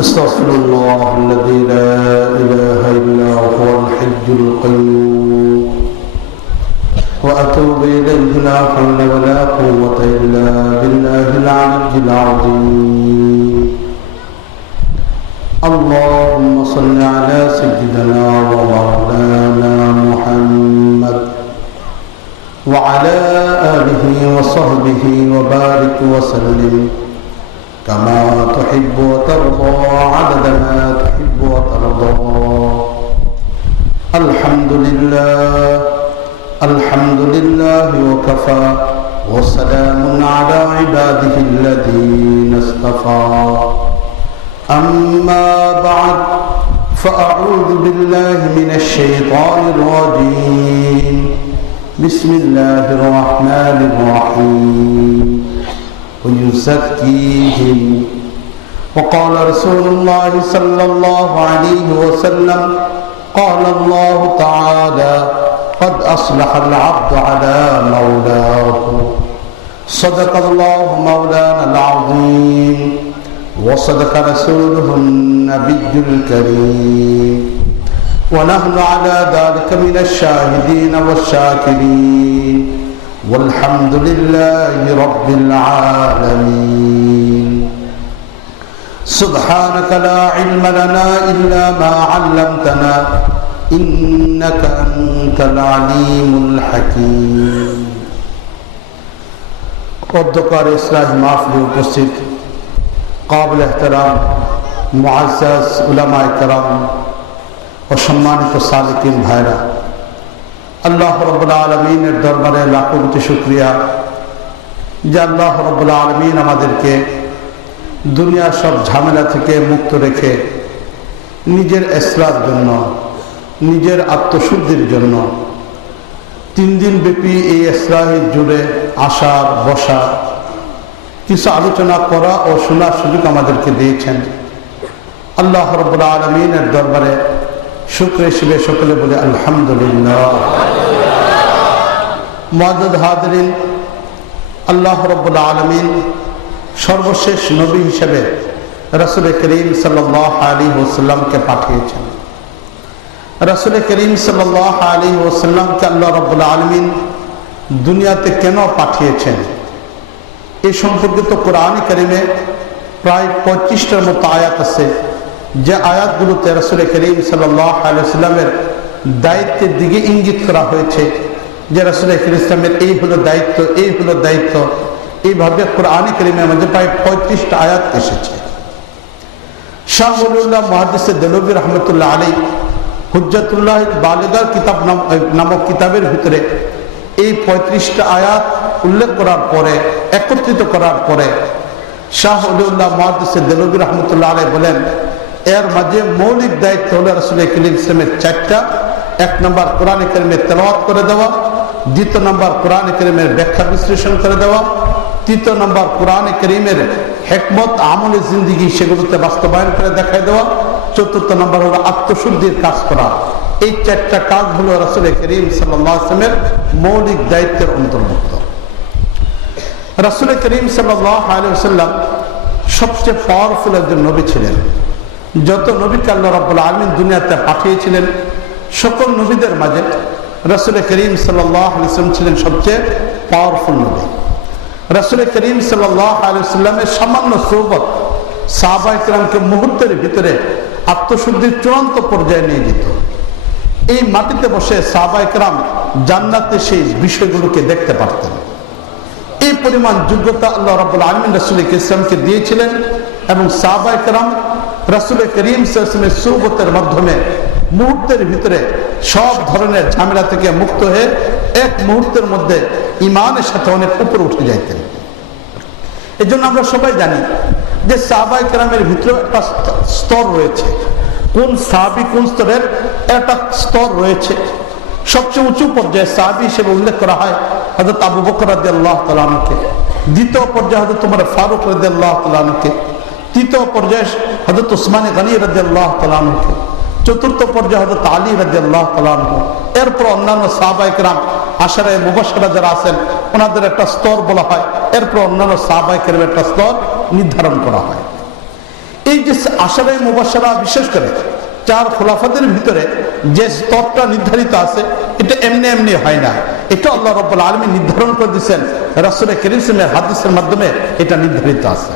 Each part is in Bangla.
أستغفر الله الذي لا إله إلا هو الحي القيوم وأتوب إليه لا حول ولا قوة إلا بالله العلي العظيم اللهم صل على سيدنا ومولانا محمد وعلى آله وصحبه وبارك وسلم كما تحب وترضى عدد ما تحب وترضى الحمد لله وكفى وسلام على عباده الذين اصطفى أما بعد فأعوذ بالله من الشيطان الرجيم بسم الله الرحمن الرحيم ويزكيهم وقال رسول الله صلى الله عليه وسلم قال الله تعالى قد أصلح العبد على مولاه صدق الله مولانا العظيم وصدق رسوله النبي الكريم ونحن على ذلك من الشاهدين والشاكرين والحمد لله رب العالمين سبحانك لا علم لنا إلا ما علمتنا إنك أنت العليم الحكيم অধ্যকার ইসলাহি মাহফিলে উপস্থিত কাবিল এহতেরাম মুআজ্জাজ উলামায়ে কেরাম ও সম্মানিত সালিকিন ভাইরা, আল্লাহ রাব্বুল আলামিনের দরবারে লাখো কোটি শুকরিয়া যে আল্লাহ রাব্বুল আলামিন আমাদেরকে দুনিয়ার সব ঝামেলা থেকে মুক্ত রেখে নিজের ইসলার জন্য, নিজের আত্মশুদ্ধির জন্য 3 দিন ব্যাপী এই ইসলাহি জুড়ে আসার বসা, কিছু আলোচনা করা ও শোনার সুযোগ আমাদেরকে দিয়েছেন। আল্লাহ রাব্বুল আলামিনের দরবারে শুকর হিসেবে সকলে বলে আলহামদুলিল্লাহ। মুআজ্জাজ হাজিরিন, আল্লাহ রাব্বুল আলামিন সর্বশেষ নবী হিসেবে রাসূল করিম সাল্লাল্লাহু আলাইহি ওয়াসাল্লামকে পাঠিয়েছেন। রাসূল করিম সাল্লাল্লাহু আলাইহি ওয়াসাল্লামকে আল্লাহ রাব্বুল আলামিন দুনিয়াতে কেন পাঠিয়েছেন এই সম্পর্কিত কোরআন কারীমে প্রায় 25টার মতো আয়াত আছে, যে আয়াতগুলোতে রাসূল করিম সাল্লাল্লাহু আলাইহি ওয়াসাল্লামের দায়িত্বের দিকে ইঙ্গিত করা হয়েছে যে রাসূল ইসলামের এই হলো দায়িত্ব, এই হলো দায়িত্ব। এইভাবে কোরআন কারীমের মধ্যে প্রায় 35টা আয়াত এসেছে। শাহ ওলিউল্লাহ মুহাদ্দিস দেলভী রহমতুল্লাহ আলাইহি হুজ্জাতুল্লাহ বালিগার কিতাব নামক কিতাবের ভিতরে এই 35টা আয়াত উল্লেখ করার পরে, একত্রিত করার পরে শাহ ওলিউল্লাহ মুহাদ্দিস দেলভী রহমতুল্লাহ আলাইহি বলেন, এর মাঝে মৌলিক দায়িত্ব হলো রাসূল করিম ইসলামের 4টা। 1 নম্বর কোরআন কারীমের তেলাওয়াত করে দেওয়া, 2 নম্বর কোরআন কারীমের ব্যাখ্যা বিশ্লেষণ করে দেওয়া, 3 নম্বর কোরআন কারীমের হিকমত আমলে জিন্দেগি সেগুলোতে বাস্তবায়ন করে দেখায় দেওয়া, 4 নম্বর হলো আত্মশুদ্ধির কাজ করা। এই 4টা কাজ হলো রাসূল করিম সাল্লাল্লাহু আলাইহি ওয়াসাল্লামের মৌলিক দায়িত্বের অন্তর্ভুক্ত। রাসূল করিম সাল্লাল্লাহু আলাইহি ওয়াসাল্লাম সবচেয়ে পাওয়ারফুল একজন নবী ছিলেন। যত নবীকে আল্লাহ রাব্বুল আলামিন দুনিয়াতে পাঠিয়েছিলেন, সকল নবীদের মাঝে রাসূল করিম সাল্লাল্লাহু আলাইহি ওয়াসাল্লাম ছিলেন সবচেয়ে পাওয়ারফুল নবী। রাসূল করিম সাল্লাল্লাহু আলাইহি ওয়াসাল্লামের সামান্য সোহবত সাহাবায়ে কেরামকে মুহূর্তের ভিতরে আত্মশুদ্ধির চূড়ান্ত পর্যায়ে নিয়ে যেত। এই মাটিতে বসে সাহাবায়ে কেরাম জান্নাতে সেই বিষয়গুলোকে দেখতে পারতেন। এই পরিমাণ যোগ্যতা আল্লাহ রাব্বুল আলামিন রাসূল ইসলামকে দিয়েছিলেন এবং সাহাবায়ে কেরাম রাসূল করিম সাল্লাল্লাহু আলাইহি ওয়াসাল্লামের সুহবতের মাধ্যমে মুহূর্তের ভিতরে সব ধরনের ঝামেলা থেকে মুক্ত হয়ে এক মুহূর্তের মধ্যে ঈমানের সাথে অনেক উপরে উঠে যাইতেন। এজন্য আমরা সবাই জানি যে সাহাবায়ে কেরামের ভিতরে একটা স্তর রয়েছে। কোন সাহাবী কোন স্তরের একটা স্তর রয়েছে। সবচেয়ে উঁচু পর্যায়ে সাহাবী হিসেবে উল্লেখ করা হয় হযরত আবু বকর রাদিয়াল্লাহু তাআলা আনহুকে, দ্বিতীয় পর্যায়ে হযরত ওমর ফারুক রাদিয়াল্লাহু তাআলা আনহুকে, তৃতীয় পর্যায়ে হযরত উসমান গনি রাদিয়াল্লাহু তাআলা আনহুকে, চতুর্থ পর্যায়ে হযরত আলী রাদিয়াল্লাহু তাআলা আনহু, এরপর অন্যান্য সাহাবায়ে কেরাম আশারায়ে মুবাশশারা যারা আছেন ওনাদের একটা স্তর বলা হয়, এরপর অন্যান্য সাহাবায়ে কেরামের একটা স্তর নির্ধারণ করা হয়। এই যে আশারায়ে মুবাশশারা, বিশেষ করে 4 খোলাফাদের ভিতরে যে স্তরটা নির্ধারিত আছে, এটা এমনি এমনি হয় না। এটা আল্লাহ রাব্বুল আলামিন নির্ধারণ করে দিয়েছেন, রাসূল কারীম সাল্লাল্লাহু হাদিসের মাধ্যমে এটা নির্ধারিত আছে।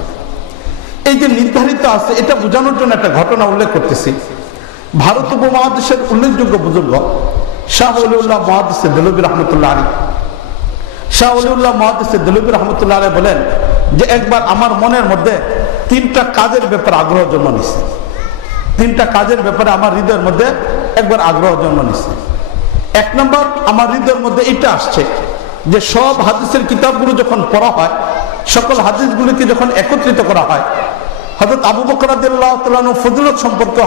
এই যে নির্ধারিত আছে, এটা বোঝানোর জন্য একটা ঘটনা উল্লেখ করতেছি। ভারত উপমহাদেশের উল্লেখযোগ্য বুজুর্গ শাহ ওলিউল্লাহ মুহাদ্দিস দেহলভী রাহমাতুল্লাহ আলাইহি, শাহ ওলিউল্লাহ মুহাদ্দিস দেহলভী রাহমাতুল্লাহ আলাইহি বলেন যে একবার আমার মনের মধ্যে 3টা কাজের ব্যাপারে আগ্রহ জন্ম নিছে। 3টা কাজের ব্যাপারে আমার হৃদয়ের মধ্যে একবার আগ্রহ জন্ম নিছে। 1 নম্বর, আমার হৃদয়ের মধ্যে এটা আসছে যে সব হাদিসের কিতাবগুলো যখন পড়া হয়, সকল হাদিসগুলোকে যখন একত্রিত করা হয়, হযরত আবু বকর রাদিয়াল্লাহু তাআলা আনহু ফজিলত সম্পর্কে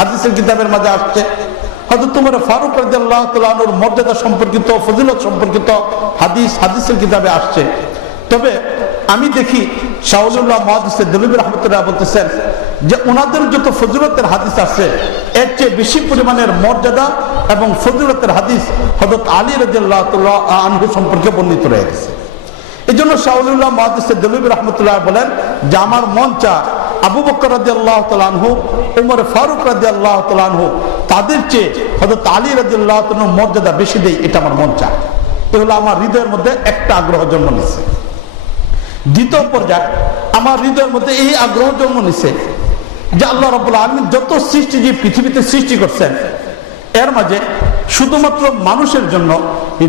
হাদিসের কিতাবের মাঝে আসছে, হযরত ওমর ফারুক রাদিয়াল্লাহু তাআলা আনহুর মর্যাদা সম্পর্কিত, ফজিলত সম্পর্কিত হাদিসের কিতাবে আসছে। তবে আমি দেখি শাহ ওলিউল্লাহ মুহাদ্দিস দেহলভী রাহমাতুল্লাহ বলতেছেন যে ওনাদের যত ফজিলতের হাদিস আছে, এর চেয়ে বেশি পরিমাণের মর্যাদা এবং ফজিলতের হাদিস হযরত আলী রাদিয়াল্লাহু তাআলা আনহু সম্পর্কে বর্ণিত রয়ে গেছে। এই জন্য শাহ ওলিউল্লাহ মুহাদ্দিস দেহলভী রাহমাতুল্লাহ বলেন যে আমার মন চা আবু বকর রাদিয়াল্লাহু তাআলা আনহু, ওমর ফারুক রাদিয়াল্লাহু তাআলা আনহু, তাদের চেয়ে হযরত আলী রাদিয়াল্লাহু তাআলা আনহুর মর্যাদা বেশি দেই, এটা আমার মন চায়। এ হলো আমার হৃদয়ের মধ্যে একটা আগ্রহ জন্ম নিছে। দ্বিতীয় পর্যায়ে আমার হৃদয়ের মধ্যে এই আগ্রহ জন্ম নিছে যে আল্লাহ রাব্বুল আলামিন যত সৃষ্টিজীব পৃথিবীতে সৃষ্টি করছেন, এর মাঝে শুধুমাত্র মানুষের জন্য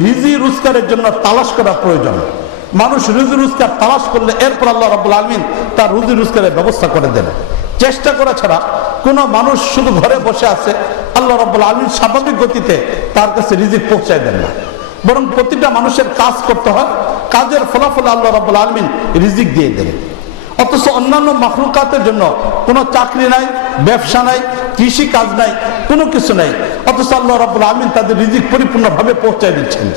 রিজি রোজগারের জন্য তালাশ করা প্রয়োজন। মানুষ রুজি রোজগার তালাশ করলে এরপর আল্লাহ রাব্বুল আলামিন তার রুজি রোজগারের ব্যবস্থা করে দেন। চেষ্টা করা ছাড়া কোনো মানুষ শুধু ঘরে বসে আছে, আল্লাহ রাব্বুল আলামিন স্বাভাবিক গতিতে তার কাছে রিজিক পৌঁছায় দেন না, বরং প্রতিটা মানুষের কাজ করতে হয়, কাজের ফলাফল আল্লাহ রাব্বুল আলামিন রিজিক দিয়ে দেন। অথচ অন্যান্য মাখলুকাতের জন্য কোনো চাকরি নাই, ব্যবসা নাই, কৃষি কাজ নাই, কোনো কিছু নাই, অথচ আল্লাহ রাব্বুল আলামিন তাদের রিজিক পরিপূর্ণভাবে পৌঁছায় দিচ্ছেন।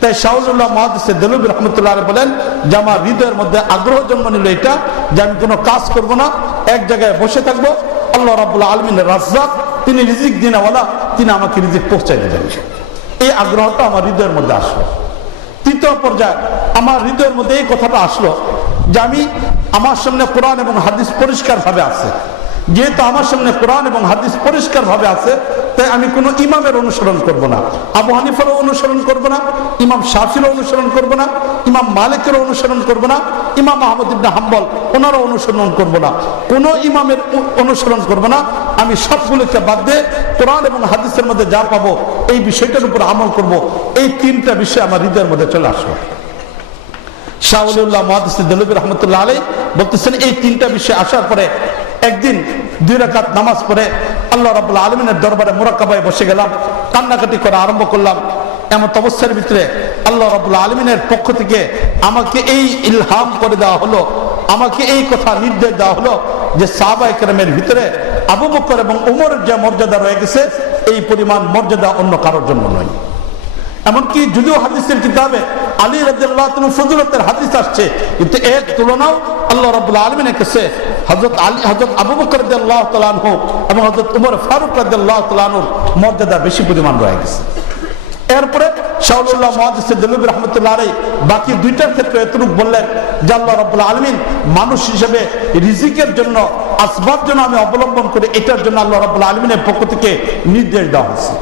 তাই শাহ ওলিউল্লাহ মুহাদ্দিস দেহলভী রাহমাতুল্লাহ আলাইহি বলেন যে আমার হৃদয়ের মধ্যে আগ্রহ জন্ম নিল এটা যে আমি কোনো কাজ করব না, এক জায়গায় বসে থাকবো, আল্লাহ রাব্বুল আলামিনের রাজ্জাক, তিনি রিজিক দিনেওয়ালা, তিনি আমাকে রিজিক পৌঁছায় দেবেন। এই আগ্রহটা আমার হৃদয়ের মধ্যে আসলো। তৃতীয় পর্যায়ে আমার হৃদয়ের মধ্যে এই কথাটা আসলো যে আমার সামনে কোরআন এবং হাদিস পরিষ্কার ভাবে আছে। যেহেতু আমার সামনে কোরআন এবং হাদিস পরিষ্কার ভাবে আছে, তাই আমি কোনো ইমামের অনুসরণ করব না, আবু হানিফারও অনুসরণ করব না, ইমাম শাফিরও অনুসরণ করব না, ইমাম মালিকেরও অনুসরণ করব না, ইমাম আহমদ ইবনে হাম্বল ওনারও অনুসরণ করব না, কোনো ইমামের অনুসরণ করব না। আমি সবগুলোকে বাদ দিয়ে কোরআন এবং হাদিসের মধ্যে যা পাবো এই বিষয়টার উপর আমল করব। এই 3টা বিষয় আমার হৃদয়ের মধ্যে চলে আসলো। শাহ ওলিউল্লাহ মুহাদ্দিস দেহলভী রাহমাতুল্লাহ আলাইহি বলতেছেন এই 3টা বিষয় আসার পরে একদিন 2 রাকাত নামাজ পড়ে আল্লাহ রাব্বুল আলামিনের দরবারে মুরাকাবায় বসে গেলাম, কান্নাকাটি করা আরম্ভ করলাম। এমন অবস্থার ভিতরে আল্লাহ রাব্বুল আলামিনের পক্ষ থেকে আমাকে এই ইলহাম করে দেওয়া হলো, আমাকে এই কথা নির্দেশ দেওয়া হলো যে সাহাবায়ে কেরামের ভিতরে আবু বকর এবং ওমরের যে মর্যাদা রয়ে গেছে, এই পরিমাণ মর্যাদা অন্য কারোর জন্য নয়। এমনকি যদিও হাদিসের কিতাবে আলী রাদিয়াল্লাহু তাআলা ফজিলতের হাদিস আসছে, কিন্তু এর তুলনাও আল্লাহ রাব্বুল আলামিনের কাছে হযরত আবু বকর রাদিয়াল্লাহু তাআলা আনহু এবং হযরত ওমর ফারুক রাদিয়াল্লাহু তাআলা আনহুর মর্যাদা বেশি পরিমাণ রয়ে গেছে। এরপরে শাহ ওলিউল্লাহ মুহাদ্দিস দেহলভী রাহমাতুল্লাহ আলাইহি বাকি 2টার ক্ষেত্রে এতটুকু বললেন যে আল্লাহ রাব্বুল আলামিন মানুষ হিসেবে রিজিকের জন্য আসবাব যেন আমি অবলম্বন করি, এটার জন্য আল্লাহ রাব্বুল আলামিনের পক্ষ থেকে নির্দেশ দেওয়া হয়েছে।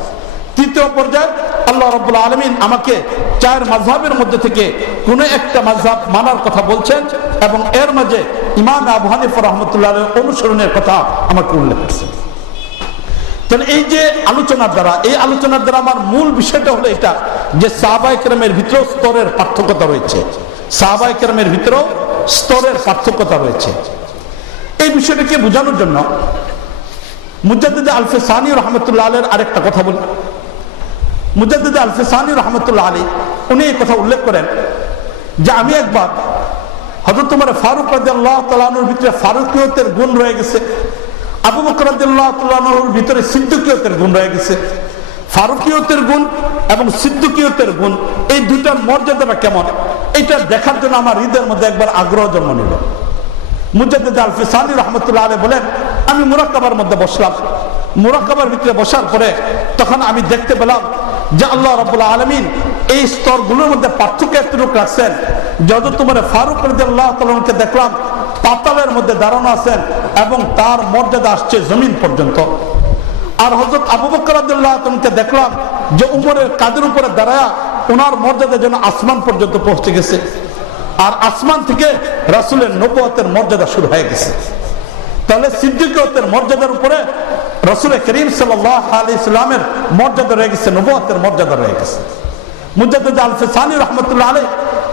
তৃতীয় পর্যায়ে আল্লাহ রাব্বুল আলামিন আমাকে 4 মাযহাবের মধ্যে থেকে কোনো একটা মাযহাব মানার কথা বলছেন এবং এর মাঝে ইমাম আবু হানিফা রাহমাতুল্লাহ আলাইহির অনুসরণের কথা আমাকে উল্লেখ করেছেন। তাহলে এই যে আলোচনার দ্বারা আমার মূল বিষয়টা হলো এটা যে সাহাবায়ে কেরামের ভিতরেও স্তরের পার্থক্যতা রয়েছে, সাহাবায়ে কেরামের ভিতরেও স্তরের পার্থক্যতা রয়েছে। এই বিষয়টাকে বোঝানোর জন্য মুজাদ্দিদ আল-ফিসানী রাহমাতুল্লাহ আলাইহির আরেকটা কথা বলি। মুজাদ্দিদ আল-ফিসানী রাহমাতুল্লাহ আলাইহি উনি এই কথা উল্লেখ করেন যে আমি একবার হযরত ওমর ফারুক রাদিয়াল্লাহু তাআলা আনহুর ভিতরে ফারুকিয়তের গুণ রয়ে গেছে, আবু বকর রাদিয়াল্লাহু তাআলা আনহুর ভিতরে সিদ্দিকিয়তের গুণ রয়ে গেছে। ফারুকিয়তের গুণ এবং সিদ্দিকিয়তের গুণ, এই 2টার মর্যাদাটা কেমন, এটা দেখার জন্য আমার হৃদয়ের মধ্যে একবার আগ্রহ জন্ম নিল। মুজাদ্দিদ আল-ফিসানী রাহমাতুল্লাহ আলাইহি বলেন আমি মুরাক্কাবার মধ্যে বসলাম। মুরাক্কাবার ভিতরে বসার পরে তখন আমি দেখতে পেলাম যে আল্লাহ রাব্বুল আলামিন এই স্তরগুলোর মধ্যে পার্থক্য এতটুকু রাখছেন। যত তোমার ফারুক রাদিয়াল্লাহু তাআলা আনহুকে দেখলাম পাতালের মধ্যে দাঁড়ানো আছেন এবং তার মর্যাদা আসছে জমিন পর্যন্ত। আর হযরত আবু বকর রাদিয়াল্লাহু আনহুকে দেখলাম যে উমরের কাঁধের উপরে দাঁড়ায়া ওনার মর্যাদা যেন আসমান পর্যন্ত পৌঁছে গেছে, আর আসমান থেকে রাসূলের নবুয়তের মর্যাদা শুরু হয়ে গেছে। তাহলে সিদ্দিকীয়তের মর্যাদার উপরে রাসূল করিম সাল্লাল্লাহু আলাইহি সাল্লামের মর্যাদা রয়ে গেছে, নবুয়তের মর্যাদা রয়ে গেছে। মুজাদ্দিদ আল-ফিসানি রাহমাতুল্লাহ আলাইহি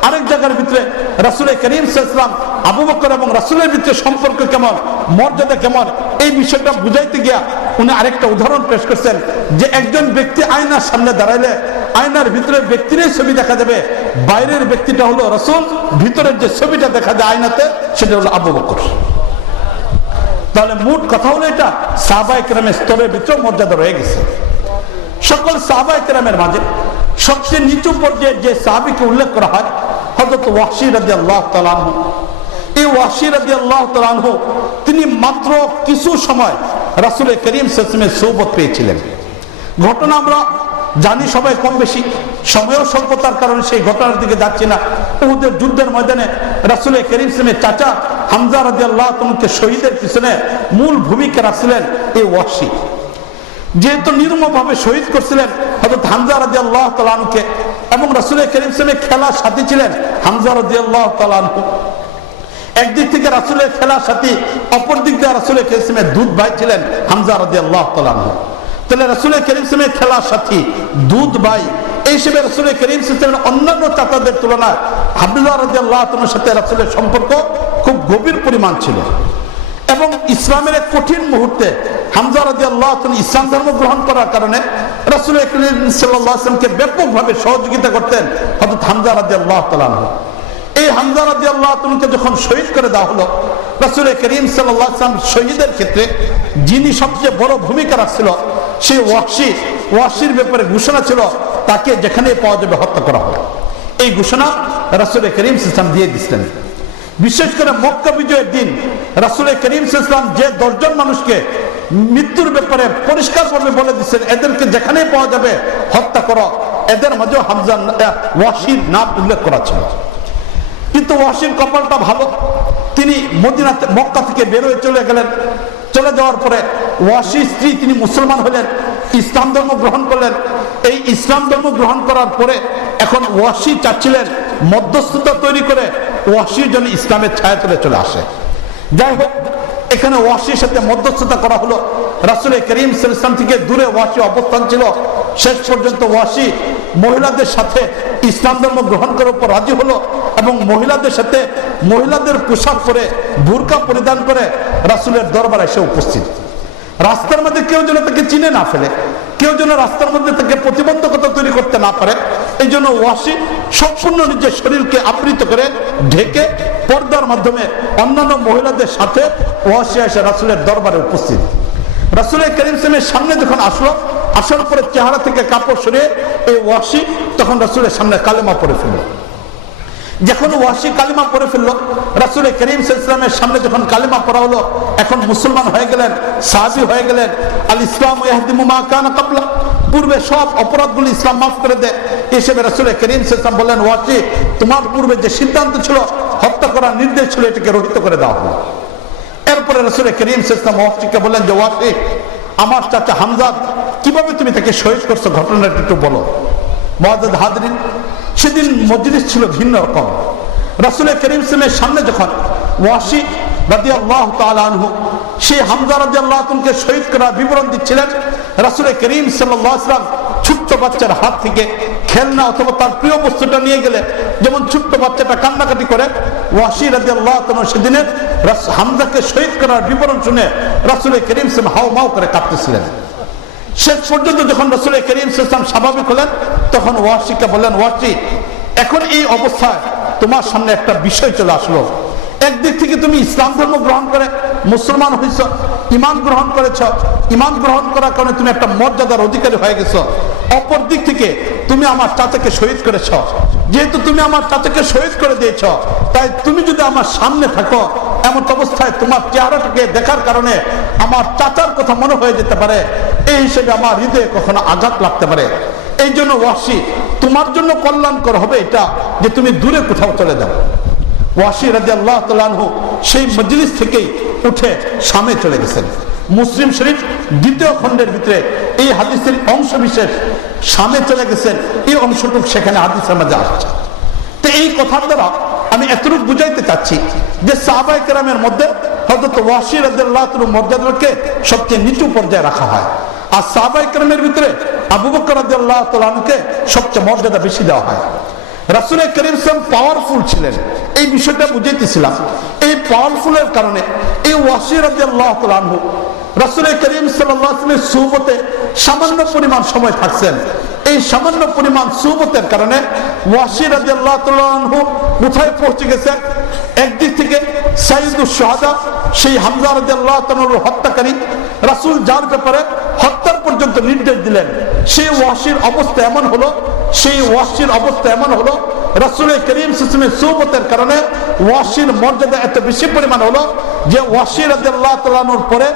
আরেক জায়গার ভিতরে রাসূল করিম সাল্লাল্লাহু আলাইহি ওয়াসাল্লাম আবু বকর এবং রাসূলের ভিতরে সম্পর্ক কেমন, মর্যাদা কেমন, এই বিষয়টা বুঝাইতে গিয়া উনি আরেকটা উদাহরণ পেশ করছেন যে একজন ব্যক্তি আয়নার সামনে দাঁড়াইলে আয়নার ভিতরের ব্যক্তিরই ছবি দেখা যাবে, বাইরের ব্যক্তিটা হলো রাসূল, ভিতরের যে ছবিটা দেখা যায় আয়নাতে সেটা হলো আবু বকর। তাহলে মোট কথা হলো এটা সাহাবায়ে কেরামের স্তরের ভিতরে মর্যাদা রয়ে গেছে। সকল সাহাবায়ে কেরামের মাঝে সবচেয়ে নিচু পর্যায়ে যে সাহাবীকে উল্লেখ করা হয় হযরত ওয়াহশী রাদিয়াল্লাহু তাআলা আনহু। এই ওয়াহশী রাদিয়াল্লাহু তাআলা আনহু তিনি মাত্র কিছু সময় রাসূল করিম সাল্লাল্লাহু আলাইহি ওয়াসাল্লামের সোহবত পেয়েছিলেন। ঘটনা আমরা জানি সবাই কম বেশি, সময় স্বল্পতার কারণে সেই ঘটনার দিকে যাচ্ছি না। উহুদের যুদ্ধের ময়দানে রাসূল করিম সাল্লাল্লাহু আলাইহি ওয়াসাল্লামের চাচা হামজা রাদিয়াল্লাহু তাআলাকে শহীদের পিছনে মূল ভূমিকা রাখছিলেন এই ওয়াহশী। যেহেতু নির্মমভাবে শহীদ করছিলেন হযরত হামজা রাদিয়াল্লাহু তাআলা আনহুকে, এবং রাসূল করিম সাল্লাল্লাহু আলাইহি ওয়াসাল্লামের খেলার সাথী ছিলেন হামজা রাদিয়াল্লাহু তাআলা আনহু। একদিক থেকে রাসূলের খেলার সাথী, অপর দিক দিয়ে রাসূল করিম সাল্লাল্লাহু আলাইহি ওয়াসাল্লামের দুধ ভাই ছিলেন হামজা রাদিয়াল্লাহু তাআলা আনহু। তাহলে রাসূল করিম সাল্লাল্লাহু আলাইহি ওয়াসাল্লামের খেলার সাথী, দুধ ভাই, এই হিসেবে রাসূল করিম সাল্লাল্লাহু আলাইহি ওয়াসাল্লামের অন্যান্য চাচাদের তুলনায় আব্দুল্লাহ রাদিয়াল্লাহু তাআলার সাথে রাসূলের সম্পর্ক খুব গভীর পরিমাণ ছিল। এবং ইসলামের এক কঠিন মুহূর্তে হামজা রাদিয়াল্লাহু তাআলা ইসলাম ধর্ম গ্রহণ করার কারণে রাসূল করিম সাল্লাল্লাহু আলাইহি ওয়াসাল্লামকে ব্যাপকভাবে সহযোগিতা করতেন হযরত হামজা রাদিয়াল্লাহু তাআলা আনহু। এই হামজা রাদিয়াল্লাহু তাআলাকে যখন শহীদ করে দেওয়া হলো, রাসূল করিম সাল্লাল্লাহু আলাইহি ওয়াসাল্লাম শহীদের ক্ষেত্রে যিনি সবচেয়ে বড় ভূমিকা রাখছিল সেই ওয়াহশীর ব্যাপারে ঘোষণা ছিল তাকে যেখানে পাওয়া যাবে হত্যা করা হবে। এই ঘোষণা রাসূল করিম সাল্লাল্লাহু আলাইহি ওয়াসাল্লাম দিয়ে দিয়েছিলেন। বিশেষ করে মক্কা বিজয়ের দিন রাসূল করিম সাল্লাল্লাহু আলাইহি ওয়াসাল্লাম যে 10 জন মানুষকে মৃত্যুর ব্যাপারে পরিষ্কারভাবে বলে দিচ্ছেন এদেরকে যেখানে পাওয়া যাবে হত্যা করো, এদের মাঝে হামজা ওয়াহশীর নাম উল্লেখ করা ছিল। কিন্তু ওয়াহশীর কপালটা ভালো, তিনি মক্কা থেকে বের হয়ে চলে গেলেন। চলে যাওয়ার পরে ওয়াহশীর স্ত্রী তিনি মুসলমান হলেন, ইসলাম ধর্ম গ্রহণ করলেন। এই ইসলাম ধর্ম গ্রহণ করার পরে এখন ওয়াহশী চাচ্ছিলেন মধ্যস্থতা তৈরি করে ওয়াহশীর জন্য ইসলামের ছায়া তুলে চলে আসে। যাই হোক, এখানে ওয়াহশীর সাথে মধ্যস্থতা করা হলো। রাসূল করিম সাল্লাল্লাহু আলাইহি ওয়াসাল্লাম থেকে দূরে ওয়াহশী অবস্থান ছিল। শেষ পর্যন্ত ওয়াহশী মহিলাদের সাথে ইসলাম ধর্ম গ্রহণ করার উপর রাজি হলো এবং মহিলাদের সাথে মহিলাদের পোশাক পরে বুরকা পরিধান করে রাসূলের দরবারে এসে উপস্থিত। রাস্তার মধ্যে কেউ যেন তাকে চিনে না ফেলে, কেউ যেন রাস্তার মধ্যে তাকে প্রতিবন্ধকতা তৈরি করতে না পারে, এই জন্য ওয়াহশী সম্পূর্ণ নিজের শরীরকে আবৃত করে ঢেকে পর্দার মাধ্যমে অন্যান্য মহিলাদের সাথে ওয়াহশী এসে রাসূলের দরবারে উপস্থিত। রাসূল করিম সাল্লাল্লাহু আলাইহি ওয়াসাল্লামের সামনে যখন আসলো, আসার পরে চেহারা থেকে কাপড় সরিয়ে এই ওয়াহশী তখন রাসূলের সামনে কালেমা পড়ে ফেলল। যখন ওয়াহশী কালেমা পড়ে ফেললো, রাসূল করিম সাল্লাল্লাহু আলাইহি ওয়াসাল্লামের সামনে যখন কালেমা পড়া হলো, এখন মুসলমান হয়ে গেলেন, সাহাবী হয়ে গেলেন। আল ইসলামু ইয়াহদিমু মা কানা ক্বাবলা, পূর্বে সব অপরাধগুলো ইসলাম মাফ করে দেয়। হিসেবে রাসূল করিম সাল্লাল্লাহু আলাইহি ওয়াসাল্লাম বললেন, ওয়াহশী তোমার পূর্বে যে সিদ্ধান্ত ছিল হত্যা করার নির্দেশ ছিল এটাকে রহিত করে দেওয়া হলো। এরপরে রাসূল করিম সাল্লাল্লাহু আলাইহি ওয়াসাল্লাম ওয়াহশীকে বললেন যে ওয়াহশী, আমার চাচা হামজা কিভাবে তুমি তাকে শহীদ করছো ঘটনাটা একটু বলো। মুআজ্জাজ হাজরিন, সেদিন মজলিস ছিল ভিন্ন রকম। রাসূল করিম সাল্লাল্লাহু আলাইহি ওয়াসাল্লামের সামনে যখন ওয়াহশী রাদিয়াল্লাহু তাআলা আনহু সেই হামজা রাদিয়াল্লাহু তাআলাকে শহীদ করার বিবরণ দিচ্ছিলেন, রাসূল করিম সাল্লাল্লাহু আলাইহি ওয়াসাল্লাম ছোট্ট বাচ্চার হাত থেকে খেলনা অথবা তার প্রিয় বস্তুটা নিয়ে গেলে যেমন ছোট্ট বাচ্চাটা কান্নাকাটি করে, ওয়াহশী রাদিয়াল্লাহু তাআলা সেদিনের হামজাকে শহীদ করার বিবরণ শুনে রাসূল করিম সাল্লাল্লাহু আলাইহি ওয়াসাল্লাম হাউমাউ করে কাঁপতেছিলেন। শেষ পর্যন্ত যখন রাসূল করিম সাল্লাল্লাহু আলাইহি ওয়াসাল্লাম স্বাভাবিক হলেন, তখন ওয়াহশীকে বললেন, ওয়াহশী এখন এই অবস্থায় তোমার সামনে একটা বিষয় চলে আসলো। একদিক থেকে তুমি ইসলাম ধর্ম গ্রহণ করে মুসলমান হয়েছ, ঈমান গ্রহণ করেছ, ঈমান গ্রহণ করার কারণে তুমি একটা মর্যাদার অধিকারী হয়ে গেছো। অপর দিক থেকে তুমি আমার চাচাকে শহীদ করেছ। যেহেতু তুমি আমার চাচাকে শহীদ করে দিয়েছ, তাই তুমি যদি আমার সামনে থাকো, এমন অবস্থায় তোমার চেহারাটাকে দেখার কারণে আমার চাচার কথা মনে হয়ে যেতে পারে। এই হিসেবে আমার হৃদয়ে কখনো আঘাত লাগতে পারে। এই জন্য ওয়াহশী তোমার জন্য কল্যাণকর হবে এটা যে তুমি দূরে কোথাও চলে যাও। ওয়াহশী রাদিয়াল্লাহু তাআলা আনহু সেই মজলিস থেকেই উঠে শামে চলে গেছেন। মুসলিম শরীফ দ্বিতীয় খণ্ডের ভিতরে এই হাদিসের অংশ বিশেষ শামে চলে গেছেন, এই অংশটুক সেখানে হাদিসের মাঝে আসছে। তো এই কথার দ্বারা আমি এতটুকু বুঝাইতে চাচ্ছি যে সাহাবায়ে কেরামের মধ্যে হযরত ওয়াসি রাদিয়াল্লাহু তাআলার মর্যাদাকে সবচেয়ে নিচু পর্যায়ে রাখা হয়, আর সাহাবায়ে কেরামের ভিতরে আবু বকর রাদিয়াল্লাহু তাআলা আনহুকে সবচেয়ে মর্যাদা বেশি দেওয়া হয়। রাসূল করিম সাল্লাল্লাহু আলাইহি ওয়াসাল্লাম পাওয়ারফুল ছিলেন, এই বিষয়টা বুঝাইতেছিলাম। এই পাওয়ারফুলের কারণে এই ওয়াসি রাদিয়াল্লাহু তাআলা আনহু রাসূল করিম সাল্লাল্লাহু আলাইহি ওয়াসাল্লামের সুহবতে সামান্য পরিমাণ সময় থাকছেন। এই সামান্য পরিমাণ সুহবতের কারণে ওয়াসি রাদিয়াল্লাহু তাআলা আনহু কোথায় পৌঁছে গেছেন? একদিক থেকে সাইয়্যিদুশ শুহাদা সেই হামজা রাদিয়াল্লাহু তাআলার হত্যাকারী, রাসূল যার ব্যাপারে হত্যার পর্যন্ত নির্দেশ দিলেন, সেই ওয়াসির অবস্থা এমন হলো, রাসূল করিম সাল্লাল্লাহু আলাইহি ওয়াসাল্লামের সুহবতের কারণে ওয়াসির মর্যাদা এত বেশি পরিমাণ হলো যে ওয়াসি রাদিয়াল্লাহু তাআলা আনহুর পরে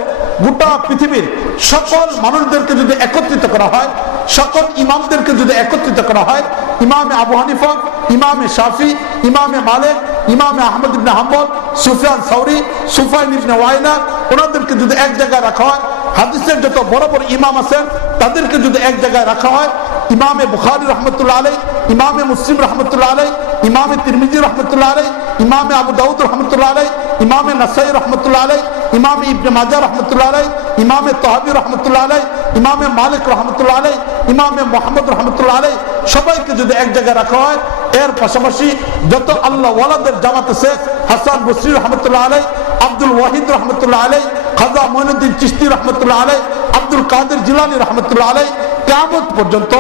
গোটা পৃথিবীর সকল মানুষদেরকে যদি একত্রিত করা হয়, সকল ইমামদেরকে যদি একত্রিত করা হয়, ইমামে আবু হানিফা, ইমামে শাফি, ইমামে মালিক, ইমামে আহমদ ইবনে হাম্বল, সুফিয়ান সাউরি, সুফাইন ইবনে ওয়াইনা, ওনাদেরকে যদি এক জায়গায় রাখা হয়, হাদিসের যত বড় বড় ইমাম আছেন তাদেরকে যদি এক জায়গায় রাখা হয়, ইমামে বুখারী রাহমাতুল্লাহ আলাইহি, ইমামে মুসলিম রাহমাতুল্লাহ আলাইহি, ইমামে তিরমিজি রাহমাতুল্লাহ আলাইহি, ইমামে আবু দাউদ রাহমাতুল্লাহ আলাইহি, ইমামে নাসাই রাহমাতুল্লাহ আলাইহি, ইমামে ইবনে মাজাহ রাহমাতুল্লাহ আলাইহি, ইমামে তাহাবী রাহমাতুল্লাহ আলাইহি, ইমামে মালিক রাহমাতুল্লাহ আলাইহি, ইমামে মুহাম্মদ রাহমাতুল্লাহ আলাইহি, সবাইকে যদি এক জায়গায় রাখা হয়, এর পাশাপাশি যত আল্লাহ ওয়ালাদের জামাত আছে, হাসান বসরি রাহমাতুল্লাহ আলাইহি, আব্দুল ওয়াহিদ রাহমাতুল্লাহ আলাইহি, খাজা মুঈনুদ্দিন চিশতি রাহমাতুল্লাহ আলাইহি, আব্দুল কাদের জিলানী রাহমাতুল্লাহ আলাইহি, কিয়ামত পর্যন্ত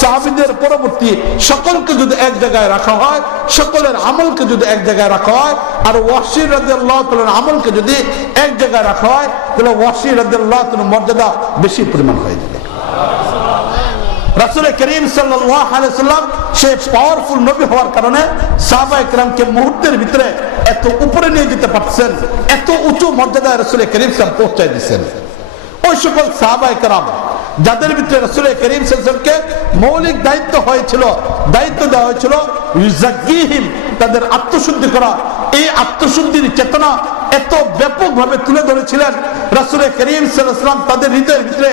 সাহাবীদের পরবর্তী সকলকে যদি এক জায়গায় রাখা হয়, সকলের আমলকে যদি এক জায়গায় রাখা হয়, আর ওয়াসি রাদিয়াল্লাহু তাআলার আমলকে যদি এক জায়গায় রাখা হয়, তাহলে ওয়াসি রাদিয়াল্লাহু তাআলার মর্যাদা বেশি পরিমাণ হয়ে যাবে। রাসূল করিম সাল্লাল্লাহু আলাইহি ওয়াসাল্লাম সেই পাওয়ারফুল নবী হওয়ার কারণে সাহাবায়ে কেরামকে মুহূর্তের ভিতরে এত উপরে নিয়ে যেতে পারছেন, এত উঁচু মর্যাদায় রাসূল করিম সাল্লাল্লাহু আলাইহি ওয়াসাল্লাম পৌঁছায় দিয়েছেন। ওই সকল সাহাবায়ে কেরাম যাদের ভিতরে রাসূল করিম সাল্লাল্লাহু আলাইহি ওয়াসাল্লামকে মৌলিক দায়িত্ব দেওয়া হয়েছিল ইউযাক্কিহিম, তাদের আত্মশুদ্ধি করা, এই আত্মশুদ্ধির চেতনা এত ব্যাপকভাবে তুলে ধরেছিলেন রাসূল করিম সাল্লাল্লাহু আলাইহি ওয়াসাল্লাম। তাদের হৃদয়ের ভিতরে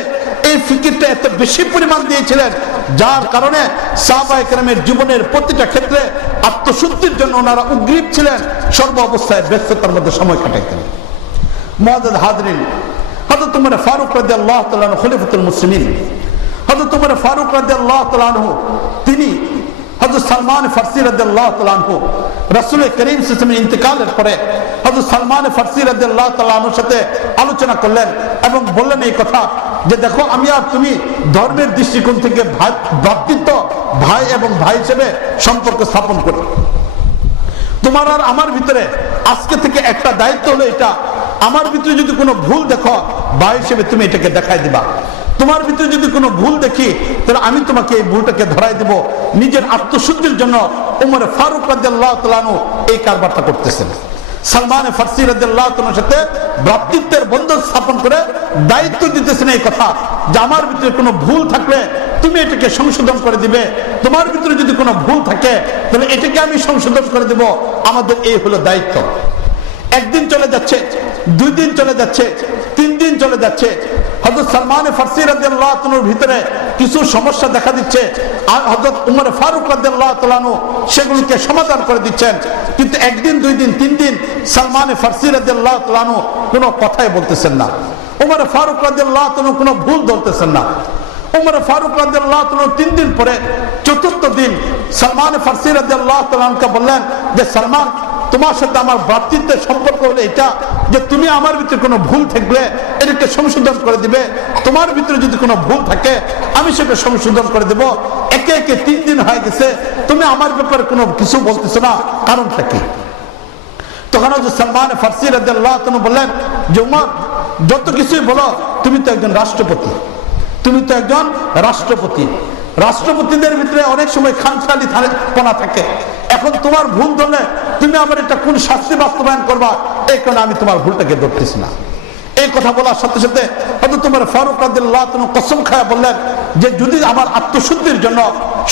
এই ফিকিরটা এত বেশি পরিমাণ দিয়েছিলেন, যার কারণে সাহাবায়ে কেরামের জীবনের প্রতিটা ক্ষেত্রে আত্মশুদ্ধির জন্য ওনারা উদ্গ্রীব ছিলেন, সর্ব অবস্থায় ব্যস্ততার মধ্যে সময় কাটাইতেন। মুআজ্জাজ হাজরিন, হযরত উমর ফারুক রাদিয়াল্লাহু তাআলা আনহু খলিফাতুল মুসলিমিন, হযরত উমর ফারুক রাদিয়াল্লাহু তাআলা আনহু তিনি হযরত সালমান ফারসি রাদিয়াল্লাহু তাআলা আনহু রাসূল করিম সাল্লাল্লাহু আলাইহি ওয়াসাল্লামের ইন্তেকালের পরে হযরত সালমান ফারসি রাদিয়াল্লাহু তাআলা আনহুর সাথে আলোচনা করলেন এবং বললেন এই কথা যে দেখো, আমি আর তুমি ধর্মের দৃষ্টিকোণ থেকে ভ্রাতৃত্ব, ভাই এবং ভাই হিসেবে সম্পর্ক স্থাপন করি। তোমার আর আমার ভিতরে আজকে থেকে একটা দায়িত্ব হলো এটা, আমার ভিতরে যদি কোনো ভুল দেখো ভাই হিসেবে তুমি এটাকে দেখাই দিবা, তোমার ভিতরে যদি কোনো ভুল দেখি তাহলে আমি তোমাকে এই ভুলটাকে ধরাই দেব। নিজের আত্মশুদ্ধির জন্য উমর ফারুক রাদিয়াল্লাহু তাআলা আনহু এই কারবারটা করতেছেন। সালমান ফারসি রাদিয়াল্লাহু তাআলার সাথে ভ্রাতৃত্বের বন্ধন স্থাপন করে দায়িত্ব দিতেছেন এই কথা যে আমার ভিতরে কোনো ভুল থাকলে তুমি এটাকে সংশোধন করে দিবে, তোমার ভিতরে যদি কোনো ভুল থাকে তাহলে এটাকে আমি সংশোধন করে দেব। আমাদের এই হলো দায়িত্ব। একদিন চলে যাচ্ছে, 2 দিন চলে যাচ্ছে, 3 দিন চলে যাচ্ছে, হযরত সালমান ফারসি রাদিয়াল্লাহু তাআলার ভিতরে কিছু সমস্যা দেখা দিচ্ছে, আর হযরত উমর ফারুক রাদিয়াল্লাহু তাআলা সেগুলোকে সমাধান করে দিচ্ছেন। কিন্তু 1 দিন, 2 দিন, 3 দিন সালমান ফারসি রাদিয়াল্লাহু তাআলা কোনো কথাই বলতেছেন না, উমর ফারুক রাদিয়াল্লাহু তাআলা কোনো ভুল ধরতেছেন না। উমর ফারুক রাদিয়াল্লাহু তাআলা 3 দিন পরে 4th দিন সালমান ফারসি রাদিয়াল্লাহু তাআলাকে বললেন যে সালমান, তোমার সাথে আমার ভ্রাতৃত্বের সম্পর্ক হলো এটা যে তুমি আমার ভিতরে কোনো ভুল থাকলে এটাকে সংশোধন করে দিবে, তোমার ভিতরে যদি কোনো ভুল থাকে আমি সেটা সংশোধন করে দেব। একে একে 3 দিন হয়ে গেছে, তুমি আমার ব্যাপারে কোনো কিছু বলতেছো না, কারণটা কি? তখন সালমান ফারসি রাদিয়াল্লাহু তাআলা বললেন যে উমর, যত কিছুই বলো তুমি তো একজন রাষ্ট্রপতি, রাষ্ট্রপতিদের ভিতরে অনেক সময় খামখেয়ালিপনা থাকে। এখন তোমার ভুল ধরলে তুমি আমার এটা কোন শাস্তি বাস্তবায়ন করবা, এই কারণে আমি তোমার ভুলটাকে ধরতেছি না। এই কথা বলার সাথে সাথে হয়তো তোমার ফারুক রাদিয়াল্লাহু তাআলা কসম খায়া বললেন যে যদি আমার আত্মশুদ্ধির জন্য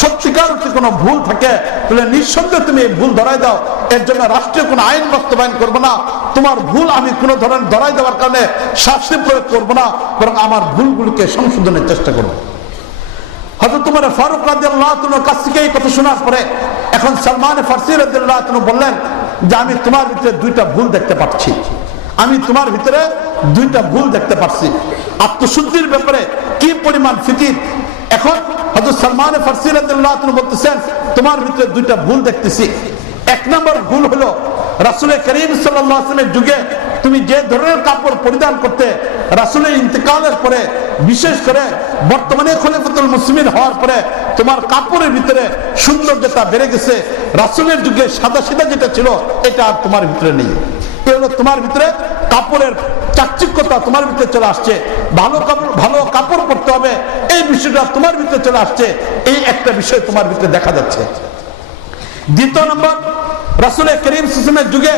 সত্যিকার অর্থে কোনো ভুল থাকে তাহলে নিঃসন্দেহে তুমি এই ভুল ধরাই দাও, এর জন্য রাষ্ট্রীয় কোনো আইন বাস্তবায়ন করবো না, তোমার ভুল আমি কোনো ধরনের ধরাই দেওয়ার কারণে শাস্তি প্রয়োগ করবো না, বরং আমার ভুলগুলিকে সংশোধনের চেষ্টা করবো। হযরত ওমর ফারুক রাদিয়াল্লাহু তাআলার কাছ থেকে এই কথা শোনার পরে এখন সালমান ফারসি রাদিয়াল্লাহু তাআলা বললেন যে আমি তোমার ভিতরে দুইটা ভুল দেখতে পাচ্ছি, আমি তোমার ভিতরে দুইটা ভুল দেখতে পাচ্ছি। আত্মশুদ্ধির ব্যাপারে কি পরিমাণ ফিকির! এখন হযরত সালমান ফারসি রাদিয়াল্লাহু তাআলা বলতেছেন তোমার ভিতরে দুইটা ভুল দেখতেছি। এক নম্বর ভুল হলো রাসূল করিম সাল্লাল্লাহু আলাইহি ওয়াসাল্লামের যুগে তুমি যে ধরনের কাপড় পরিধান করতে, রাসূলের ইন্তেকালের পরে, বিশেষ করে বর্তমানে খলিফাতুল মুসলিমিন হওয়ার পরে তোমার কাপড়ের ভিতরে সৌন্দর্যতা বেড়ে গেছে। রাসূলের যুগে সাদা সিধা যেটা ছিল এটা আর তোমার ভিতরে নেই। এই হলো তোমার ভিতরে কাপড়ের চাকচিক্যতা তোমার ভিতরে চলে আসছে, ভালো কাপড় পরতে হবে এই বিষয়টা তোমার ভিতরে চলে আসছে, এই একটা বিষয় তোমার ভিতরে দেখা যাচ্ছে। দ্বিতীয় নম্বর, রাসূল করিম সাল্লাল্লাহু আলাইহি ওয়াসাল্লামের যুগে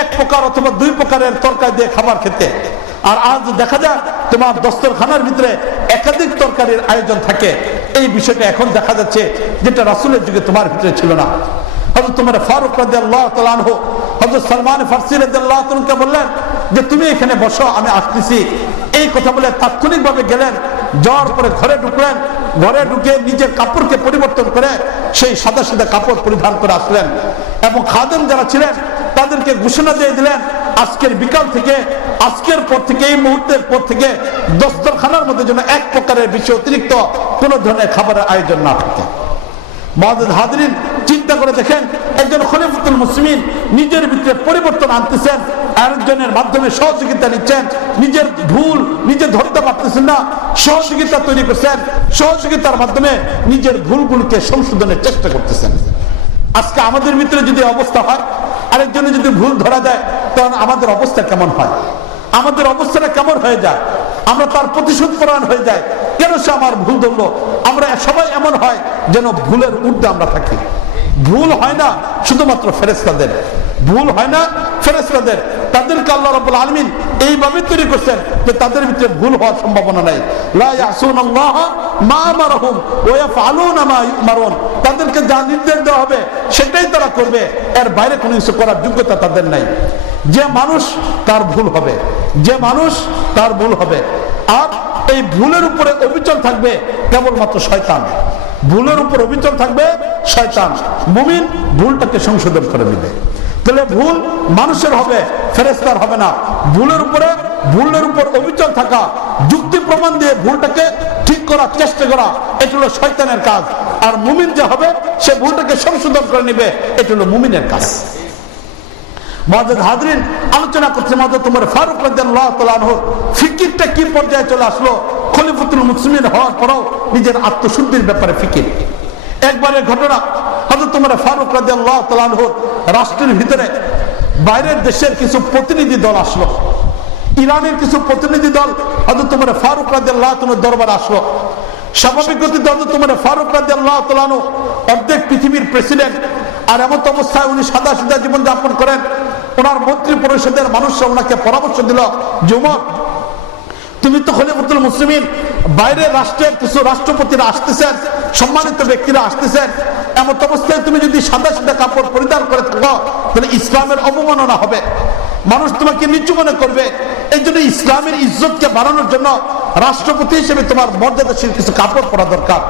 এক প্রকার অথবা দুই প্রকারের তরকারি দিয়ে খাবার খেতে, আর আজ দেখা যায় তোমার দস্তরখানার ভিতরে একাধিক তরকারির আয়োজন থাকে। এই বিষয়টা এখন দেখা যাচ্ছে যেটা রাসূলের যুগে তোমার ভিতরে ছিল না। হযরত ওমর ফারুক রাদিয়াল্লাহু তাআলা আনহু হযরত সালমান ফারসি রাদিয়াল্লাহু তাআলাকে বললেন যে তুমি এখানে বসো, আমি আসতেছি। এই কথা বলে তাৎক্ষণিকভাবে গেলেন, যাওয়ার পরে ঘরে ঢুকলেন, ঘরে ঢুকে নিজের কাপড়কে পরিবর্তন করে সেই সাদা সাদা কাপড় পরিধান করে আসলেন এবং খাদেম যারা ছিলেন তাদেরকে ঘোষণা দিয়ে দিলেন আজকের বিকাল থেকে, আজকের পর থেকে, এই মুহূর্তের পর থেকে দস্তরখানার মধ্যে যেন এক প্রকারের বেশি অতিরিক্ত কোন ধরনের খাবারের আয়োজন না থাকে। মুআজ্জাজ হাজরিন, চিন্তা করে দেখেন একজন খলিফাতুল মুসলিমিন নিজের ভিতরে পরিবর্তন আনতেছেন, আরেকজনের মাধ্যমে সহযোগিতা নিচ্ছেন, নিজের ভুল নিজে ধরতে পারতেছেন না, সহযোগিতা তৈরি করছেন, সহযোগিতার মাধ্যমে নিজের ভুলগুলোকে সংশোধনের চেষ্টা করতেছেন। আজকে আমাদের ভিতরে যদি অবস্থা হয়, আরেকজনে যদি ভুল ধরা দেয়, তখন আমাদের অবস্থা কেমন হয়? আমাদের অবস্থাটা কেমন হয়ে যায়? আমরা তার প্রতিশোধ পরায়ণ হয়ে যায়। কেন সে আমার ভুল ধরলো? আমরা সবাই এমন হয় যেন ভুলের ঊর্ধ্বে আমরা থাকি। ভুল হয় না শুধুমাত্র ফেরেশতাদের, ভুল হয় না ফেরেশতাদের, তাদেরকে আল্লাহ রাব্বুল আলামিন এইভাবে তৈরি করছেন যে তাদের ভিতরে ভুল হওয়ার সম্ভাবনা নাই। লা ইয়াসুনাল্লাহ মা আমারহুম ওয়া ইয়াফআলুনা মা ইউমারুন, তাদেরকে যা নির্দেশ দেওয়া হবে সেটাই তারা করবে, এর বাইরে কোনো কিছু করার যোগ্যতা তাদের নাই। যে মানুষ তার ভুল হবে, যে মানুষ তার ভুল হবে, আর এই ভুলের উপরে অবিচল থাকবে কেবলমাত্র শয়তান। ভুলের উপর অবিচল থাকবে শয়তান। মুমিন ভুলটাকে সংশোধন করে দিবে। তাহলে ভুল মানুষের হবে, ফেরেশতার হবে না। ভুলের উপর অবিচল থাকা, যুক্তি প্রমাণ দিয়ে ভুলটাকে ঠিক করার চেষ্টা করা, এটা হলো শয়তানের কাজ। আর মুমিন যে হবে সে ভুলটাকে সংশোধন করে নিবে, এটা হলো মুমিনের কাজ। মুআজ্জাজ হাজরিন, আলোচনা করছে হযরত ওমর ফারুক রাদিয়াল্লাহু তাআলা আনহু ফিকিরটা কি পর্যায়ে চলে আসলো। খলিফাতুল মুসলিমিন হওয়ার পরেও নিজের আত্মশুদ্ধির ব্যাপারে ফিকির। একবারের ঘটনা, হযরত ওমর ফারুক রাদিয়াল্লাহু তাআলা আনহু রাষ্ট্রের ভিতরে বাইরের দেশের কিছু প্রতিনিধি দল আসলো। ইরানের কিছু প্রতিনিধি দল হযরত ওমর ফারুক রাদিয়াল্লাহু তাআলার দরবারে আসলো। স্বাভাবিক গতিতে হযরত ওমর ফারুক রাদিয়াল্লাহু তাআলা আনহু অর্ধেক পৃথিবীর প্রেসিডেন্ট, আর এমন অবস্থায় উনি সাদা সিধা জীবন যাপন করেন। ওনার মন্ত্রী পরিষদের মানুষরা ওনাকে পরামর্শ দিল যে ওমর, তুমি তো খলিফাতুল মুসলিমিন, বাইরের রাষ্ট্রের কিছু রাষ্ট্রপতিরা আসতেছেন, সম্মানিত ব্যক্তিরা আসতেছেন, এমন অবস্থায় তুমি যদি সাদা সিধা কাপড় পরিধান করে থাকো তাহলে ইসলামের অবমাননা হবে, মানুষ তোমাকে নিচু মনে করবে। এই জন্য ইসলামের ইজ্জতকে বাড়ানোর জন্য রাষ্ট্রপতি হিসেবে তোমার মর্যাদাশীল কিছু কাপড় পরা দরকার,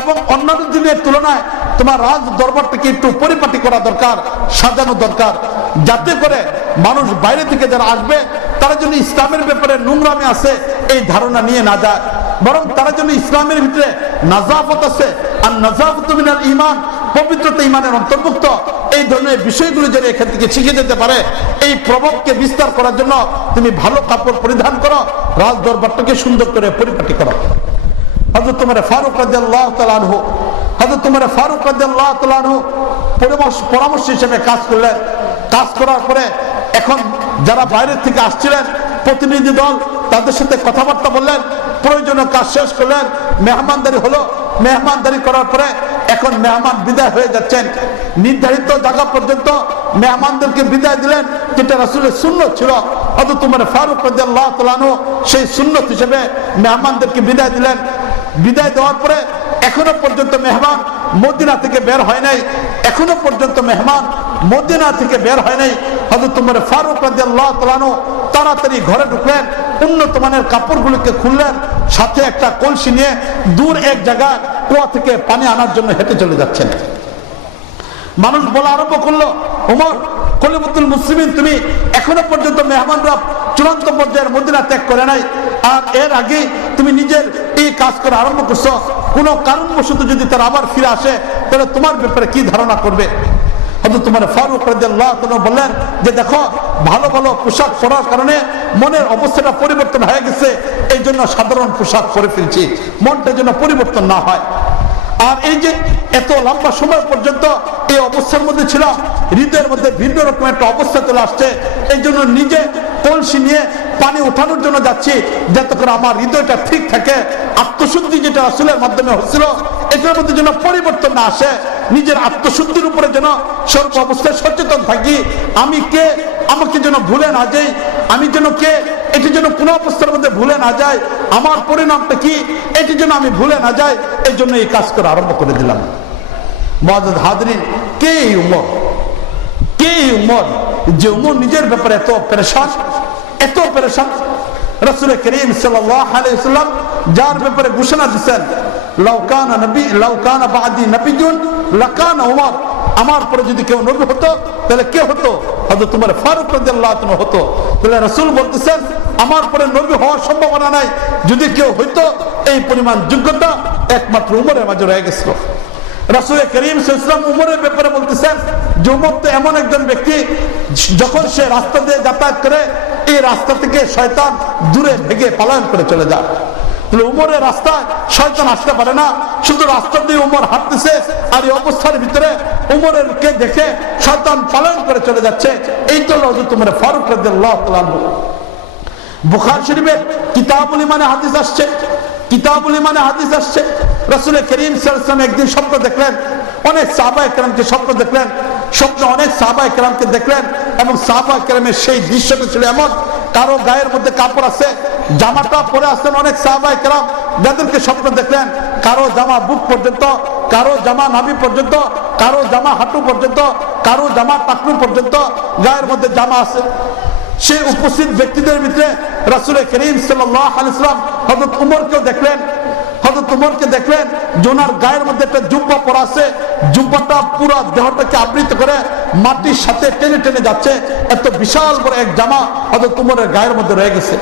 এবং অন্যান্য দিনের তুলনায় তোমার রাজ দরবারটাকে একটু পরিপাটি করা দরকার, সাজানো দরকার, যাতে করে মানুষ বাইরে থেকে যারা আসবে তারা যেন ইসলামের ব্যাপারে নোংরামি আছে এই ধারণা নিয়ে না যায়, বরং তারা যেন ইসলামের ভিতরে নাজাফত আছে, আর নাজাফত মিনাল ঈমান, পবিত্রতা ঈমানের অন্তর্ভুক্ত, এই ধরনের বিষয়গুলো যেন এখান থেকে শিখে যেতে পারে। এই প্রভাবকে বিস্তার করার জন্য তুমি ভালো কাপড় পরিধান করো, রাজ দরবারটাকে সুন্দর করে পরিপাটি করো। হযরত ওমর ফারুক রাদিয়াল্লাহু তাআলা আনহু, হযরত ওমর ফারুক রাদিয়াল্লাহু তাআলা আনহু পরামর্শ হিসেবে কাজ করলেন। কাজ করার পরে এখন যারা বাইরের থেকে আসছিলেন প্রতিনিধি দল, তাদের সাথে কথাবার্তা বললেন, প্রয়োজনীয় কাজ শেষ করলেন, মেহমানদারি হলো। মেহমানদারি করার পরে এখন মেহমান বিদায় হয়ে যাচ্ছেন। নির্ধারিত জায়গা পর্যন্ত মেহমানদেরকে বিদায় দিলেন, যেটা রাসূলের সুন্নাত ছিল। হযরত ওমর ফারুক রাদিয়াল্লাহু তাআলা আনহু সেই সুন্নাত হিসেবে মেহমানদেরকে বিদায় দিলেন। বিদায় দেওয়ার পরে এখনো পর্যন্ত মেহমান মদিনা থেকে বের হয় নাই, এখনো পর্যন্ত মেহমান মদিনা থেকে বের হয় নাই। হযরত উমর ফারুক রাদিয়াল্লাহু তাআলা আনহু তাড়াতাড়ি ঘরে ঢুকলেন, উন্নত মানের কাপড়গুলোকে খুললেন, সাথে একটা কলসি নিয়ে দূর এক জায়গায় কুয়া থেকে পানি আনার জন্য হেঁটে চলে যাচ্ছেন। মানুষ বলা আরম্ভ করলো, ওমর খলিফাতুল মুসলিমিন, তুমি এখনো পর্যন্ত মেহমানরা চূড়ান্ত পর্যায়ের মদিনা ত্যাগ করে নাই, আর এর আগে তুমি নিজের এই কাজ করা আরম্ভ করছো। কোনো কারণবশত যদি তারা আবার ফিরে আসে তাহলে তোমার ব্যাপারে কি ধারণা করবে? হযরত উমর ফারুক রাদিয়াল্লাহু তাআলা বললেন যে দেখো, ভালো ভালো পোশাক পরার কারণে মনের অবস্থাটা পরিবর্তন হয়ে গেছে, এই জন্য সাধারণ পোশাক পরে ফেলছি, মনটা যেন পরিবর্তন না হয়। আর এই যে এত লম্বা সময় পর্যন্ত এই অবস্থার মধ্যে ছিল, হৃদয়ের মধ্যে ভিন্ন রকম একটা অবস্থা চলে আসছে, এই জন্য নিজে কলসি নিয়ে পানি উঠানোর জন্য যাচ্ছি, যাতে করে আমার হৃদয়টা ঠিক থাকে। আত্মশুদ্ধি যেটা রাসূলের মাধ্যমে হচ্ছিল, এটার মধ্যে যেন পরিবর্তন না আসে, নিজের আত্মশুদ্ধির উপরে যেন সর্ব অবস্থায় সচেতন থাকি। আমি কে, আমাকে যেন ভুলে না যাই, আমি যেন কে, এটি যেন কোনো অবস্থার মধ্যে ভুলে না যায়, আমার পরিণামটা কি, এটি যেন আমি ভুলে না যাই, এই জন্য এই কাজ করা আরম্ভ করে দিলাম। মুআজ্জাজ হাজরিন, কে এই উমর? কে এই উমর যে উমর নিজের ব্যাপারে এত পেরেশান, এত পেরেশান? রাসূল করিম সাল্লাল্লাহু আলাইহি ওয়াসাল্লাম যার ব্যাপারে ঘোষণা দিয়েছেন, লাউ কানা বাদি নবিয়্যুন লাকানা উমর, আমার পরে যদি কেউ নবী হতো তাহলে কে হতো? হযরত উমর ফারুক রাদিয়াল্লাহু তাআলা হতো। তাহলে রাসূল বলতেছেন আমার পরে নবী হওয়ার সম্ভাবনা নাই, যদি কেউ হইতো এই পরিমাণ যোগ্যতা একমাত্র উমরের মাঝে রয়ে গেছিল। রাসূল করিম সাল্লাল্লাহু আলাইহি ওয়াসাল্লাম উমরের ব্যাপারে বলতেছেন যে উমর তো এমন একজন ব্যক্তি, যখন সে রাস্তা দিয়ে যাতায়াত করে এই রাস্তা থেকে শয়তান দূরে ভেগে পলায়ন করে চলে যায়। তাহলে উমরের রাস্তায় শয়তান আসতে পারে না, শুধু রাস্তা দিয়ে উমর হাঁটতেছে, আর এই অবস্থার ভিতরে উমরের কে দেখে শয়তান পলায়ন করে চলে যাচ্ছে। এই তো হযরত উমর ফারুক রাদিয়াল্লাহু তাআলা আনহু। বুখারী শরীফের কিতাবুল ইমানে হাদিস আসছে, কিতাবুল ইমানে হাদিস আসছে, রাসূল করিম সাল্লাল্লাহু আলাইহি ওয়াসাল্লাম একদিন স্বপ্ন দেখলেন, অনেক সাহাবায়ে কেরামকে স্বপ্ন দেখলেন, স্বপ্নে অনেক সাহাবায়ে কেরামকে দেখলেন, এবং সাহাবায়ে কেরামের সেই দৃশ্যটা ছিল এমন, কারো গায়ের মধ্যে কাপড় আছে, জামাটা পরে আসছেন অনেক সাহাবায়ে কেরাম, যাদেরকে স্বপ্ন দেখলেন কারো জামা বুক পর্যন্ত, কারো জামা নাভি পর্যন্ত, কারো জামা হাঁটু পর্যন্ত, কারো জামা টাকনু পর্যন্ত গায়ের মধ্যে জামা আছে। সেই উপস্থিত ব্যক্তিদের ভিতরে রাসূল করিম সাল্লাল্লাহু আলাইহি ওয়াসাল্লাম হযরত উমরকেও দেখলেন। হযরত উমরকে দেখলেন যে ওনার গায়ের মধ্যে একটা জুব্বা পরা আছে, জুব্বাটা পুরো দেহটাকে আবৃত করে মাটির সাথে টেনে টেনে যাচ্ছে, এত বিশাল বড় এক জামা হযরত উমরের গায়ের মধ্যে রয়ে গেছে।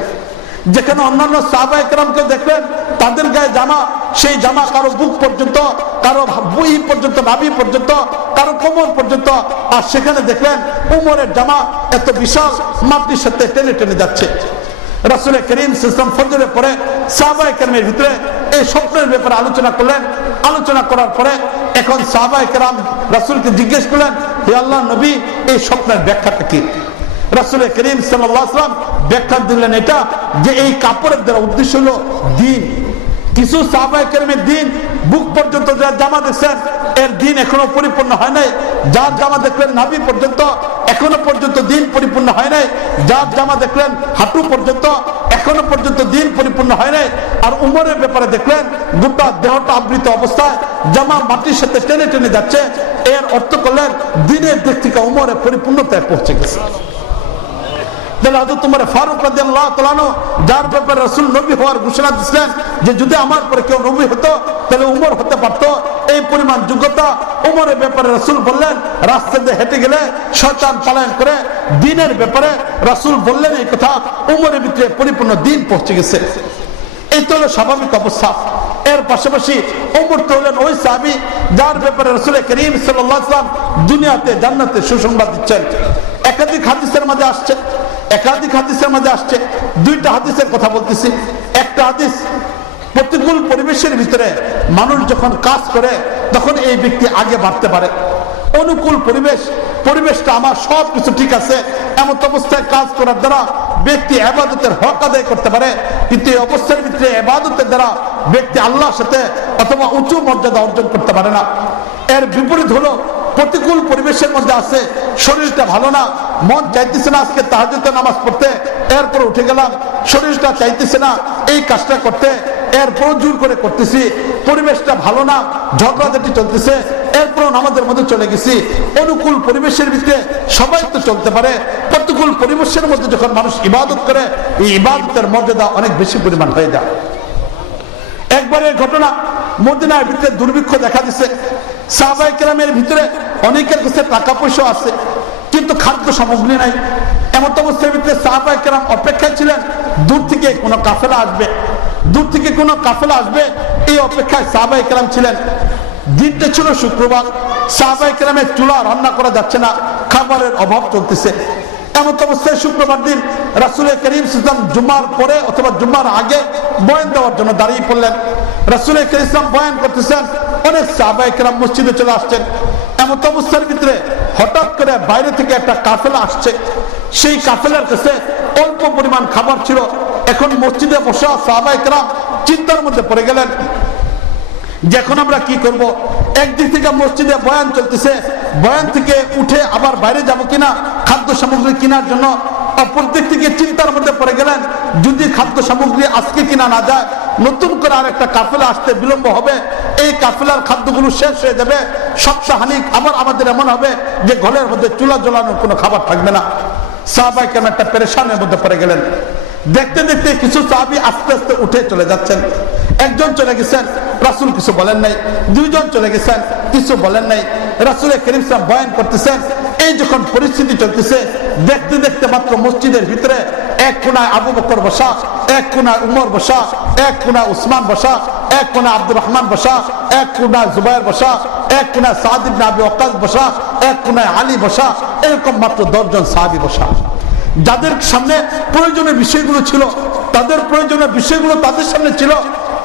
যেখানে অন্যান্য সাহাবায়ে কেরামকে দেখলেন তাদের গায়ে জামা, সেই জামা কারো বুক পর্যন্ত, কারো বুই পর্যন্ত, নাভি পর্যন্ত, কারো কোমর পর্যন্ত, আর সেখানে দেখলেন উমরের জামা এত বিশাল মাটির সাথে টেনে টেনে যাচ্ছে। রাসূল করিম সাল্লাল্লাহু আলাইহি ওয়াসাল্লাম ফজরের পরে সাহাবায়ে কেরামের ভিতরে এই স্বপ্নের ব্যাপারে আলোচনা করলেন। আলোচনা করার পরে এখন সাহাবায়ে কেরাম রাসূলকে জিজ্ঞেস করলেন, হে আল্লাহর নবী, এই স্বপ্নের ব্যাখ্যাটা কি? রাসূল করিম সাল্লাল্লাহু আলাইহি ওয়াসাল্লাম ব্যাখ্যা দিলেন এটা, যে এই কাপড়ের দ্বারা উদ্দেশ্য হলো দ্বীন। কিছু সাহাবায়ে কেরামের দ্বীন বুক পর্যন্ত যার জামা দেখছেন এর দ্বীন এখনো পরিপূর্ণ হয় নাই, যার জামা দেখলেন নাভি পর্যন্ত এখনো পর্যন্ত দ্বীন পরিপূর্ণ হয় নাই, যার জামা দেখলেন হাঁটু পর্যন্ত এখনো পর্যন্ত দ্বীন পরিপূর্ণ হয় নাই। আর উমরের ব্যাপারে দেখলেন গোটা দেহটা আবৃত অবস্থায় জামা মাটির সাথে টেনে টেনে যাচ্ছে, এর অর্থ করলেন দ্বীনের দিক থেকে উমরের পরিপূর্ণতায় পৌঁছে গেছে। হযরত উমর ফারুক রাদিয়াল্লাহু তাআলা আনহু যার ব্যাপারে রাসূল নবী হওয়ার ঘোষণা দিয়েছিলেন যে যদি আমার পরে কেউ নবী হতো তাহলে উমর হতে পারতো, এই পরিমাণ যোগ্যতা উমরের ব্যাপারে রাসূল বললেন। রাস্তা দিয়ে হেঁটে গেলে শয়তান পলায়ন করে, দ্বীনের ব্যাপারে রাসূল বললেন এই কথা, উমরের ভিতরে পরিপূর্ণ দ্বীন পৌঁছে গেছে। এই তো হলো স্বাভাবিক অবস্থা। এর পাশাপাশি উমর তো হলেন ওই সাহাবী যার ব্যাপারে রাসূল করিম সাল্লাল্লাহু আলাইহি ওয়াসাল্লাম দুনিয়াতে জান্নাতে সুসংবাদ দিচ্ছেন। একাধিক হাদিসের মাঝে আসছে, একাধিক হাদিসের মাঝে আসছে, দুইটা হাদিসের কথা বলতেছি। একটা হাদিস, প্রতিকূল পরিবেশের ভিতরে মানুষ যখন কাজ করে তখন এই ব্যক্তি আগে বাড়তে পারে। অনুকূল পরিবেশটা আমার সব কিছু ঠিক আছে, এমন অবস্থায় কাজ করার দ্বারা ব্যক্তি ইবাদতের হক আদায় করতে পারে, কিন্তু এই অবস্থার ভিতরে ইবাদতের দ্বারা ব্যক্তি আল্লাহর সাথে অথবা উঁচু মর্যাদা অর্জন করতে পারে না। এর বিপরীত হলো প্রতিকূল পরিবেশের মধ্যে আছে, শরীরটা ভালো না, মন চাইতেছে না আজকে তাহাজ্জুদে নামাজ পড়তে, এরপর উঠে গেলাম, শরীরটা চাইতেছে না এই কাজটা করতে, এরপর জোর করে করতেছি, পরিবেশটা ভালো না, ঝগড়াঝাটি চলতেছে, এরপর আমাদের মধ্যে চলে গেছি। অনুকূল পরিবেশের ভিতরে সবাই তো চলতে পারে, প্রতিকূল পরিবেশের মধ্যে যখন মানুষ ইবাদত করে, এই ইবাদতের মর্যাদা অনেক বেশি পরিমাণ হয়ে যায়। একবারের ঘটনা, মদিনার ভিতরে দুর্ভিক্ষ দেখা দিছে। সাহাবায়ে কেরামের ভিতরে অনেকের কাছে টাকা পয়সা আছে, কিন্তু খাদ্য সামগ্রী নাই। এমন অবস্থার ভিতরে সাহাবায়ে কেরাম অপেক্ষায় ছিলেন দূর থেকে কোনো কাফেলা আসবে, দূর থেকে কোনো কাফেলা আসবে, এই অপেক্ষায় সাহাবায়ে কেরাম ছিলেন। দিনটা ছিল শুক্রবার, সাহাবায়ে কেরামের চুলা রান্না করা যাচ্ছে না, খাবারের অভাব চলতেছে। এমন অবস্থায় শুক্রবার দিন রাসূল করিম সাল্লাল্লাহু আলাইহি ওয়াসাল্লাম জুমার পরে অথবা জুমার আগে বয়ান দেওয়ার জন্য দাঁড়িয়ে পড়লেন। রাসূল করিম সাল্লাল্লাহু আলাইহি ওয়াসাল্লাম বয়ান করতেছেন, অনেক সাহাবায়ে কেরাম মসজিদে চলে আসছেন। এমন অবস্থার ভিতরে হঠাৎ করে বাইরে থেকে একটা কাফেলা আসছে। সেই কাফেলার কাছে অল্প পরিমাণ খাবার ছিল। এখন মসজিদে বসা সাহাবায়ে কেরাম চিন্তার মধ্যে পড়ে গেলেন যে এখন আমরা কি করব। একদিক থেকে মসজিদে বয়ান চলতেছে, বয়ান থেকে উঠে আবার বাইরে যাব কিনা খাদ্য সামগ্রী কেনার জন্য। অপর দিক থেকে চিন্তার মধ্যে পড়ে গেলেন, যদি খাদ্য সামগ্রী আজকে কিনা না যায়, নতুন করে আর একটা কাফেলা আসতে বিলম্ব হবে, এই কাফেলার খাদ্যগুলো শেষ হয়ে যাবে, সপ্তাহানিক আবার আমাদের এমন হবে যে ঘরের মধ্যে চুলা জ্বলানোর কোনো খাবার থাকবে না। সাহাবায়ে কেরাম একটা পেরেশানের মধ্যে পড়ে গেলেন। দেখতে দেখতে কিছু সাহাবী আস্তে আস্তে উঠে চলে যাচ্ছেন। একজন চলে গেছেন, রাসূল কিছু বলেন নাই। দুইজন চলে গেছেন, কিছু বলেন নাই। রাসূল করিম সাল্লাল্লাহু আলাইহি ওয়াসাল্লাম বয়ান করতেছেন। এই যখন পরিস্থিতি চলতেছে, দেখতে দেখতে মাত্র মসজিদের ভিতরে এক কোণায় আবু বকর বসা, এক কোণায় উমর বসা, এক কোণায় উসমান বসা, এক কোণায় আব্দুর রহমান বসা, এক কোণায় জুবায়ের বসা, এক কোণায় সাদ ইবনে আবি ওয়াক্কাস বসা, এক কোণায় আলী বসা, এরকম মাত্র 10 জন সাহাবী বসা। যাদের সামনে প্রয়োজনীয় বিষয়গুলো ছিল, তাদের প্রয়োজনীয় বিষয়গুলো তাদের সামনে ছিল,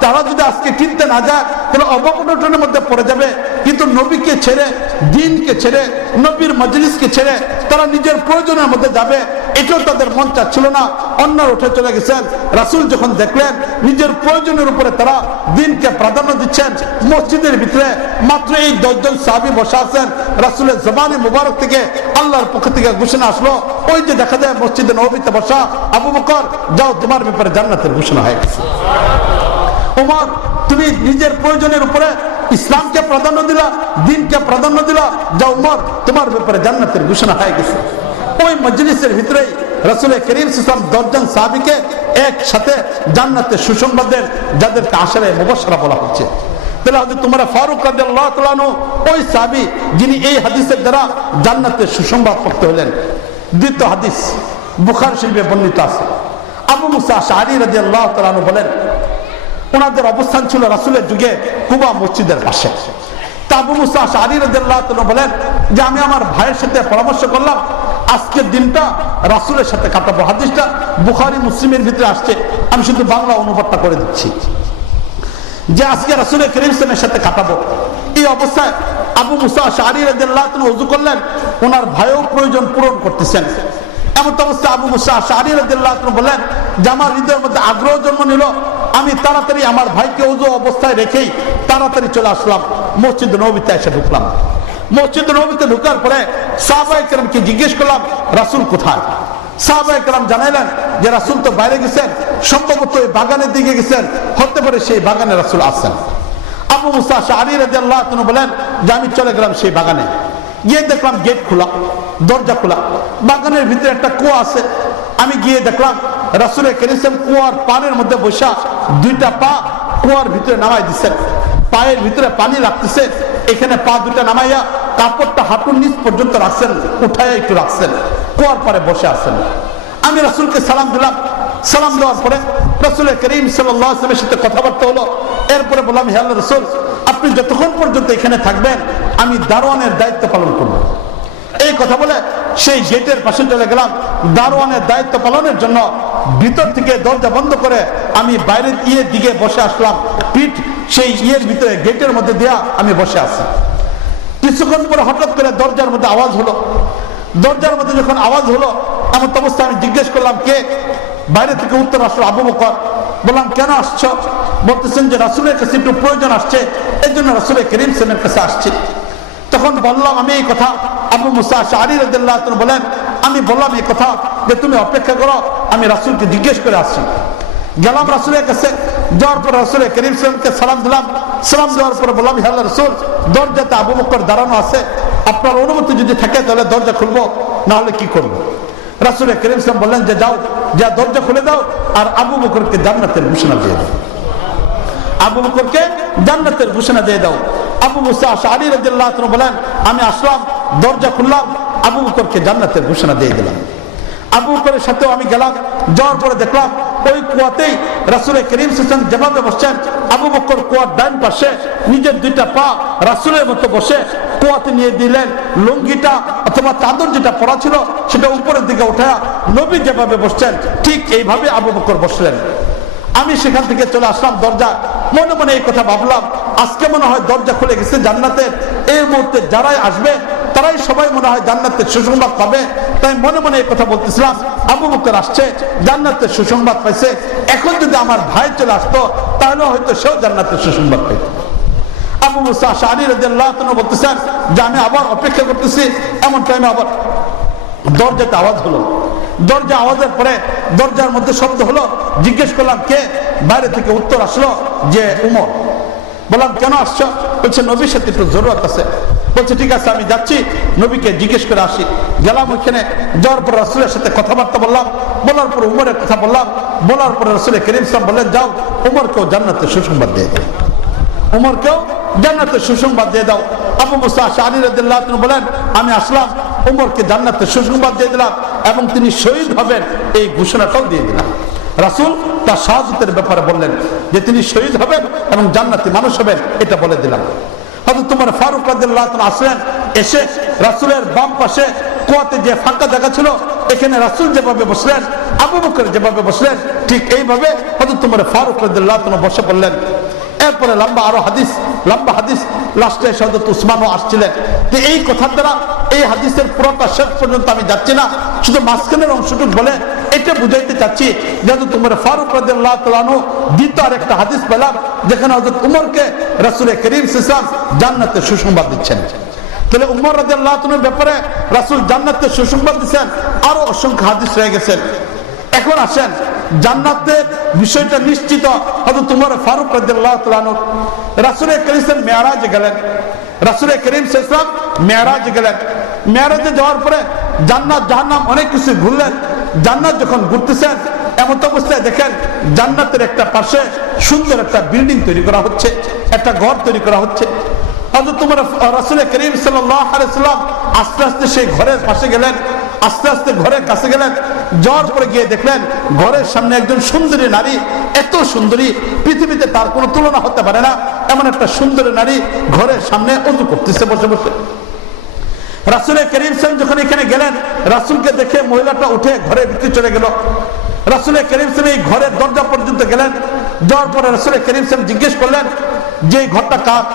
তারা যদি আজকে কিনতে না যায় তাহলে অবনটনের মধ্যে পড়ে যাবে। কিন্তু নবীকে ছেড়ে, দ্বীনকে ছেড়ে, নবীর মজলিসকে ছেড়ে তারা নিজের প্রয়োজনের মধ্যে যাবে, এটাও তাদের মন চাচ্ছিল না। অন্যরা উঠে চলে গেছেন। রাসূল যখন দেখলেন নিজের প্রয়োজনের উপরে তারা দ্বীনকে প্রাধান্য দিচ্ছেন, মসজিদের ভিতরে মাত্র এই 10 জন সাহাবী বসা আছেন, রাসূলের জবানে মুবারক থেকে আল্লাহর পক্ষ থেকে ঘোষণা আসলো, ওই যে দেখা যায় মসজিদে নববীতে বসা আবু বকর, যাও তোমার ব্যাপারে জান্নাতের ঘোষণা হয়ে গেছে। ওমর, তুমি নিজের প্রয়োজনের উপরে ইসলামকে প্রাধান্য দিলা, দ্বীনকে প্রাধান্য দিলা, যাও ওমর, তোমার ব্যাপারে জান্নাতের ঘোষণা হয়ে গেছে। ওই মজলিসের ভিতরেই রাসূল করিম সাল্লাল্লাহু আলাইহি ওয়াসাল্লাম 10 জন সাহাবীকে একসাথে জান্নাতের সুসংবাদ দেন, যাদেরকে আশারায়ে মুবাশশারা বলা হচ্ছে। তাহলে হযরত উমর ফারুক রাদিয়াল্লাহু তাআলা আনহু ওই সাহাবী যিনি এই হাদিসের দ্বারা জান্নাতের সুসংবাদ প্রাপ্ত হলেন। দ্বিতীয় হাদিস বুখারী শরীফে বর্ণিত আছে। আবু মুসা আশআরী রাদিয়াল্লাহু তাআলা আনহু বলেন, ওনাদের অবস্থান ছিল রাসূলের যুগে কুবা মসজিদের পাশে। তা আবু মুসা আশআরী রাদিয়াল্লাহু তাআলা বলেন যে আমি আমার ভাইয়ের সাথে পরামর্শ করলাম আজকের দিনটা রাসূলের সাথে কাটাবো। হাদিসটা বুখারী মুসলিমের ভিতরে আসছে, আমি শুধু বাংলা অনুবাদটা করে দিচ্ছি যে আজকে রাসূল করিম সাল্লাল্লাহু আলাইহি ওয়াসাল্লামের সাথে কাটাবো। এই অবস্থায় আবু মুসা আশআরী রাদিয়াল্লাহু তাআলা ওযু করলেন, ওনার ভাইও প্রয়োজন পূরণ করতেছেন। এমন অবস্থায় আবু মুসা আশআরী রাদিয়াল্লাহু তাআলা বলেন যে আমার হৃদয়ের মধ্যে আগ্রহ জন্ম নিল, আমি তাড়াতাড়ি আমার ভাইকে ওযু অবস্থায় রেখেই তাড়াতাড়ি চলে আসলাম, মসজিদ নববীতে এসে ঢুকলাম। মসজিদ নববীতে ঢোকার পরে সাহাবায়ে কেরামকে জিজ্ঞেস করলাম রাসূল কোথায়। সাহাবায়ে কেরাম জানাইলেন যে রাসূল তো বাইরে গেছেন, সম্ভবত ওই বাগানের দিকে গেছেন, হতে পারে সেই বাগানে রাসূল আছেন। আবু মুসা আশআরী রাদিয়াল্লাহু তাআলা বলেন যে আমি চলে গেলাম সেই বাগানে, গিয়ে দেখলাম গেট খোলা, দরজা খোলা, বাগানের ভিতরে একটা কুয়া আছে। আমি গিয়ে দেখলাম রাসূল করিম সাল্লাল্লাহু আলাইহি ওয়াসাল্লাম কুয়ার পাড়ের মধ্যে বসা দুইটা পা কুয়ার ভিতরে নামাই দিচ্ছেন, পায়ের ভিতরে পানি লাগতেছে, এখানে পা দুটা নামাইয়া কাপড়টা হাঁটুর নিচ পর্যন্ত রাখছেন, উঠাইয়া একটু রাখছেন, কুয়ার পাড়ে বসে আছেন। আমি রাসূলকে সালাম দিলাম। সালাম দেওয়ার পরে রাসূল করিম সাল্লাল্লাহু আলাইহি ওয়াসাল্লামের সাথে কথাবার্তা হলো। এরপরে বললাম হে আল্লাহর রাসূল, আপনি যতক্ষণ পর্যন্ত এখানে থাকবেন আমি দারোয়ানের দায়িত্ব পালন করব। এই কথা বলে সেই গেটের পাশে চলে গেলাম দারোয়ানের দায়িত্ব পালনের জন্য। ভিতর থেকে দরজা বন্ধ করে আমি বাইরের ইয়ের দিকে বসে আসলাম, পিঠ সেই ইয়ের ভিতরে গেটের মধ্যে দেয়া আমি বসে আছি। কিছুক্ষণ পরে হঠাৎ করে দরজার মধ্যে আওয়াজ হলো। দরজার মধ্যে যখন আওয়াজ হলো এমন অবস্থায় আমি জিজ্ঞেস করলাম কে। বাইরে থেকে উত্তর আসলো আবু বকর। বললাম কেন আসছো? বলতেছেন যে রাসূলের কাছে একটু প্রয়োজন আসছে, এই জন্য রাসূল করিম সাল্লাল্লাহু আলাইহি ওয়াসাল্লামের কাছে আসছি। তখন বললাম আমি এই কথা। আবু মুসা আশআরী রাদিয়াল্লাহু তাআলা বলেন আমি বললাম এই কথা যে তুমি অপেক্ষা করো, আমি রাসূলকে জিজ্ঞেস করে আসছি। গেলাম রাসূলের কাছে, যাওয়ার পর রাসূল করিম সাল্লাল্লাহু আলাইহি ওয়াসাল্লামকে সালাম দিলাম। সালাম দেওয়ার পরে বললাম, হে আল্লাহর রাসূল, দরজাতে আবু বকর দাঁড়ানো আছে, আপনার অনুমতি যদি থাকে তাহলে দরজা খুলবো, না হলে কি করবো? রাসূল কারীম সাল্লাল্লাহু আলাইহি ওয়াসাল্লাম বললেন যে যাও, যা দরজা খুলে দাও আর আবু বকরকে জান্নাতের ঘোষণা দিয়ে দাও। আবু বকরকে জান্নাতের ঘোষণা দিয়ে দাও। আবু মুসা আশআরী রাদিয়াল্লাহু আনহু বলেন, আমি আসলাম, দরজা খুললাম, আবু বকরকে জান্নাতের ঘোষণা দিয়ে দিলাম। আবু বকরের সাথেও আমি গেলাম, যাওয়ার পরে দেখলাম ওই কুয়াতেই রাসূল কারীম সাল্লাল্লাহু আলাইহি ওয়াসাল্লাম যেভাবে বসছেন, আবু বকর কুয়ার ডান পাশে নিজের দুইটা পা রাসূলের মতো বসে কুয়াতে নিয়ে দিলেন। লুঙ্গিটা অথবা চাদর যেটা পরা ছিল সেটা উপরের দিকে উঠা নবী যেভাবে বসছেন ঠিক এইভাবে আবু বকর বসলেন। আমি সেখান থেকে চলে আসলাম দরজা, মনে মনে এই কথা ভাবলাম, আজকে মনে হয় দরজা খুলে গেছে জান্নাতের। এই মুহূর্তে যারাই আসবে তারাই সবাই মনে হয় জান্নাতের সুসংবাদ পাবে। তাই মনে মনে এই কথা বলতেছিলাম, আবু বকর আসছে, জান্নাতের সুসংবাদ পাইছে, এখন যদি আমার ভাই চলে আসতো তাহলে হয়তো সেও জান্নাতের সুসংবাদ পাইত। আবু মুসা আশআরী রাদিয়াল্লাহু আনহু বলতেছেন যে আমি আবার অপেক্ষা করতেছি, এমন টাইমে আবার দরজাতে আওয়াজ হলো। দরজা আওয়াজের পরে দরজার মধ্যে শব্দ হলো, জিজ্ঞেস করলাম কে? বাইরে থেকে উত্তর আসলো যে উমর। বললাম কেন আসছো? বলছে নবীর সাথে একটু জরুরত আছে। বলছে ঠিক আছে আমি যাচ্ছি, নবীকে জিজ্ঞেস করে আসি। গেলাম ওইখানে, যাওয়ার পর রাসূলের সাথে কথাবার্তা বললাম, বলার পর উমরের কথা বললাম, বলার পর রাসূল কারীম সাল্লাল্লাহু আলাইহি ওয়াসাল্লাম বললেন যাও উমরকেও জান্নাতের সুসংবাদ দিয়ে দাও, উমরকেও জান্নাতের সুসংবাদ দিয়ে দাও। আবু মুসা আশআরী রাদিয়াল্লাহু আনহু বলেন আমি আসলাম, উমরকে জান্নাতের সুসংবাদ দিয়ে দিলাম এবং তিনি শহীদ হবেন এই ঘোষণাটাও দিয়ে দিলাম। রাসূল তার শাহাদাতের ব্যাপারে বললেন যে তিনি শহীদ হবেন এবং জান্নাতি মানুষ হবেন, এটা বলে দিলাম। হযরত ওমর ফারুক রাদিয়াল্লাহু তাআলা আসলেন, এসে রাসূলের বাম পাশে কুয়াতে যে ফাঁকা জায়গা ছিল এখানে রাসূল যেভাবে বসলেন, আবু বকর যেভাবে বসলেন ঠিক এইভাবে হযরত ওমর ফারুক রাদিয়াল্লাহু তাআলা বসে পড়লেন। এরপরে লম্বা হাদিস লাস্টে হযরত উসমানও আসছিলেন। তো এই কথার দ্বারা এই হাদিসের পুরোটা শেষ পর্যন্ত আমি যাচ্ছি না, শুধু মাঝখানের অংশটুকু বলে এটা বুঝাইতে চাচ্ছি যে হযরত ওমর ফারুক রাদিয়াল্লাহু তাআলা আনহু দ্বিতীয় আরেকটা হাদিস পেলাম যেখানে হযরত উমরকে রাসূল কারীম সাল্লাল্লাহু আলাইহি ওয়াসাল্লাম জান্নাতের সুসংবাদ দিচ্ছেন। তাহলে উমর রাদিয়াল্লাহু তাআলার ব্যাপারে রাসূল জান্নাতের সুসংবাদ দিচ্ছেন, আরো অসংখ্য হাদিস রয়ে গেছেন। এখন আসেন জান্নাতের বিষয়টা নিশ্চিত হযরত ওমর ফারুক রাদিয়াল্লাহু তাআলা আনহু রাসূল কারীম সাল্লাল্লাহু আলাইহি ওয়াসাল্লাম মেরাজে গেলেন। রাসূল কারীম সাল্লাল্লাহু আলাইহি ওয়াসাল্লাম মেরাজে গেলেন। মেরাজে যাওয়ার পরে জান্নাত জাহান্নাম অনেক কিছু ঘুরলেন। জান্নাত যখন ঘুরতেছেন এমন অবস্থায় দেখেন জান্নাতের একটা পাশে সুন্দর একটা বিল্ডিং তৈরি করা হচ্ছে, একটা ঘর তৈরি করা হচ্ছে। হযরত ওমর রাসূল কারীম সাল্লাল্লাহু আলাইহি ওয়াসাল্লাম আস্তে আস্তে সেই ঘরের পাশে গেলেন, আস্তে আস্তে ঘরের কাছে গেলেন। যাওয়ার পরে গিয়ে দেখলেন ঘরের সামনে একজন সুন্দরী নারী, এত সুন্দরী পৃথিবীতে তার কোনো তুলনা হতে পারে না, এমন একটা সুন্দরী নারী ঘরের সামনে ওযু করতেছে বসে বসে। রাসূল কারীম সাল্লাল্লাহু যখন এখানে গেলেন, রাসূলকে দেখে মহিলাটা উঠে ঘরের ভিতরে চলে গেল। রাসূল কারীম সাল্লাল্লাহু এই ঘরের দরজা পর্যন্ত গেলেন। যাওয়ার পরে রাসূল কারীম সাল্লাল্লাহু জিজ্ঞেস করলেন যে ঘরটা কার?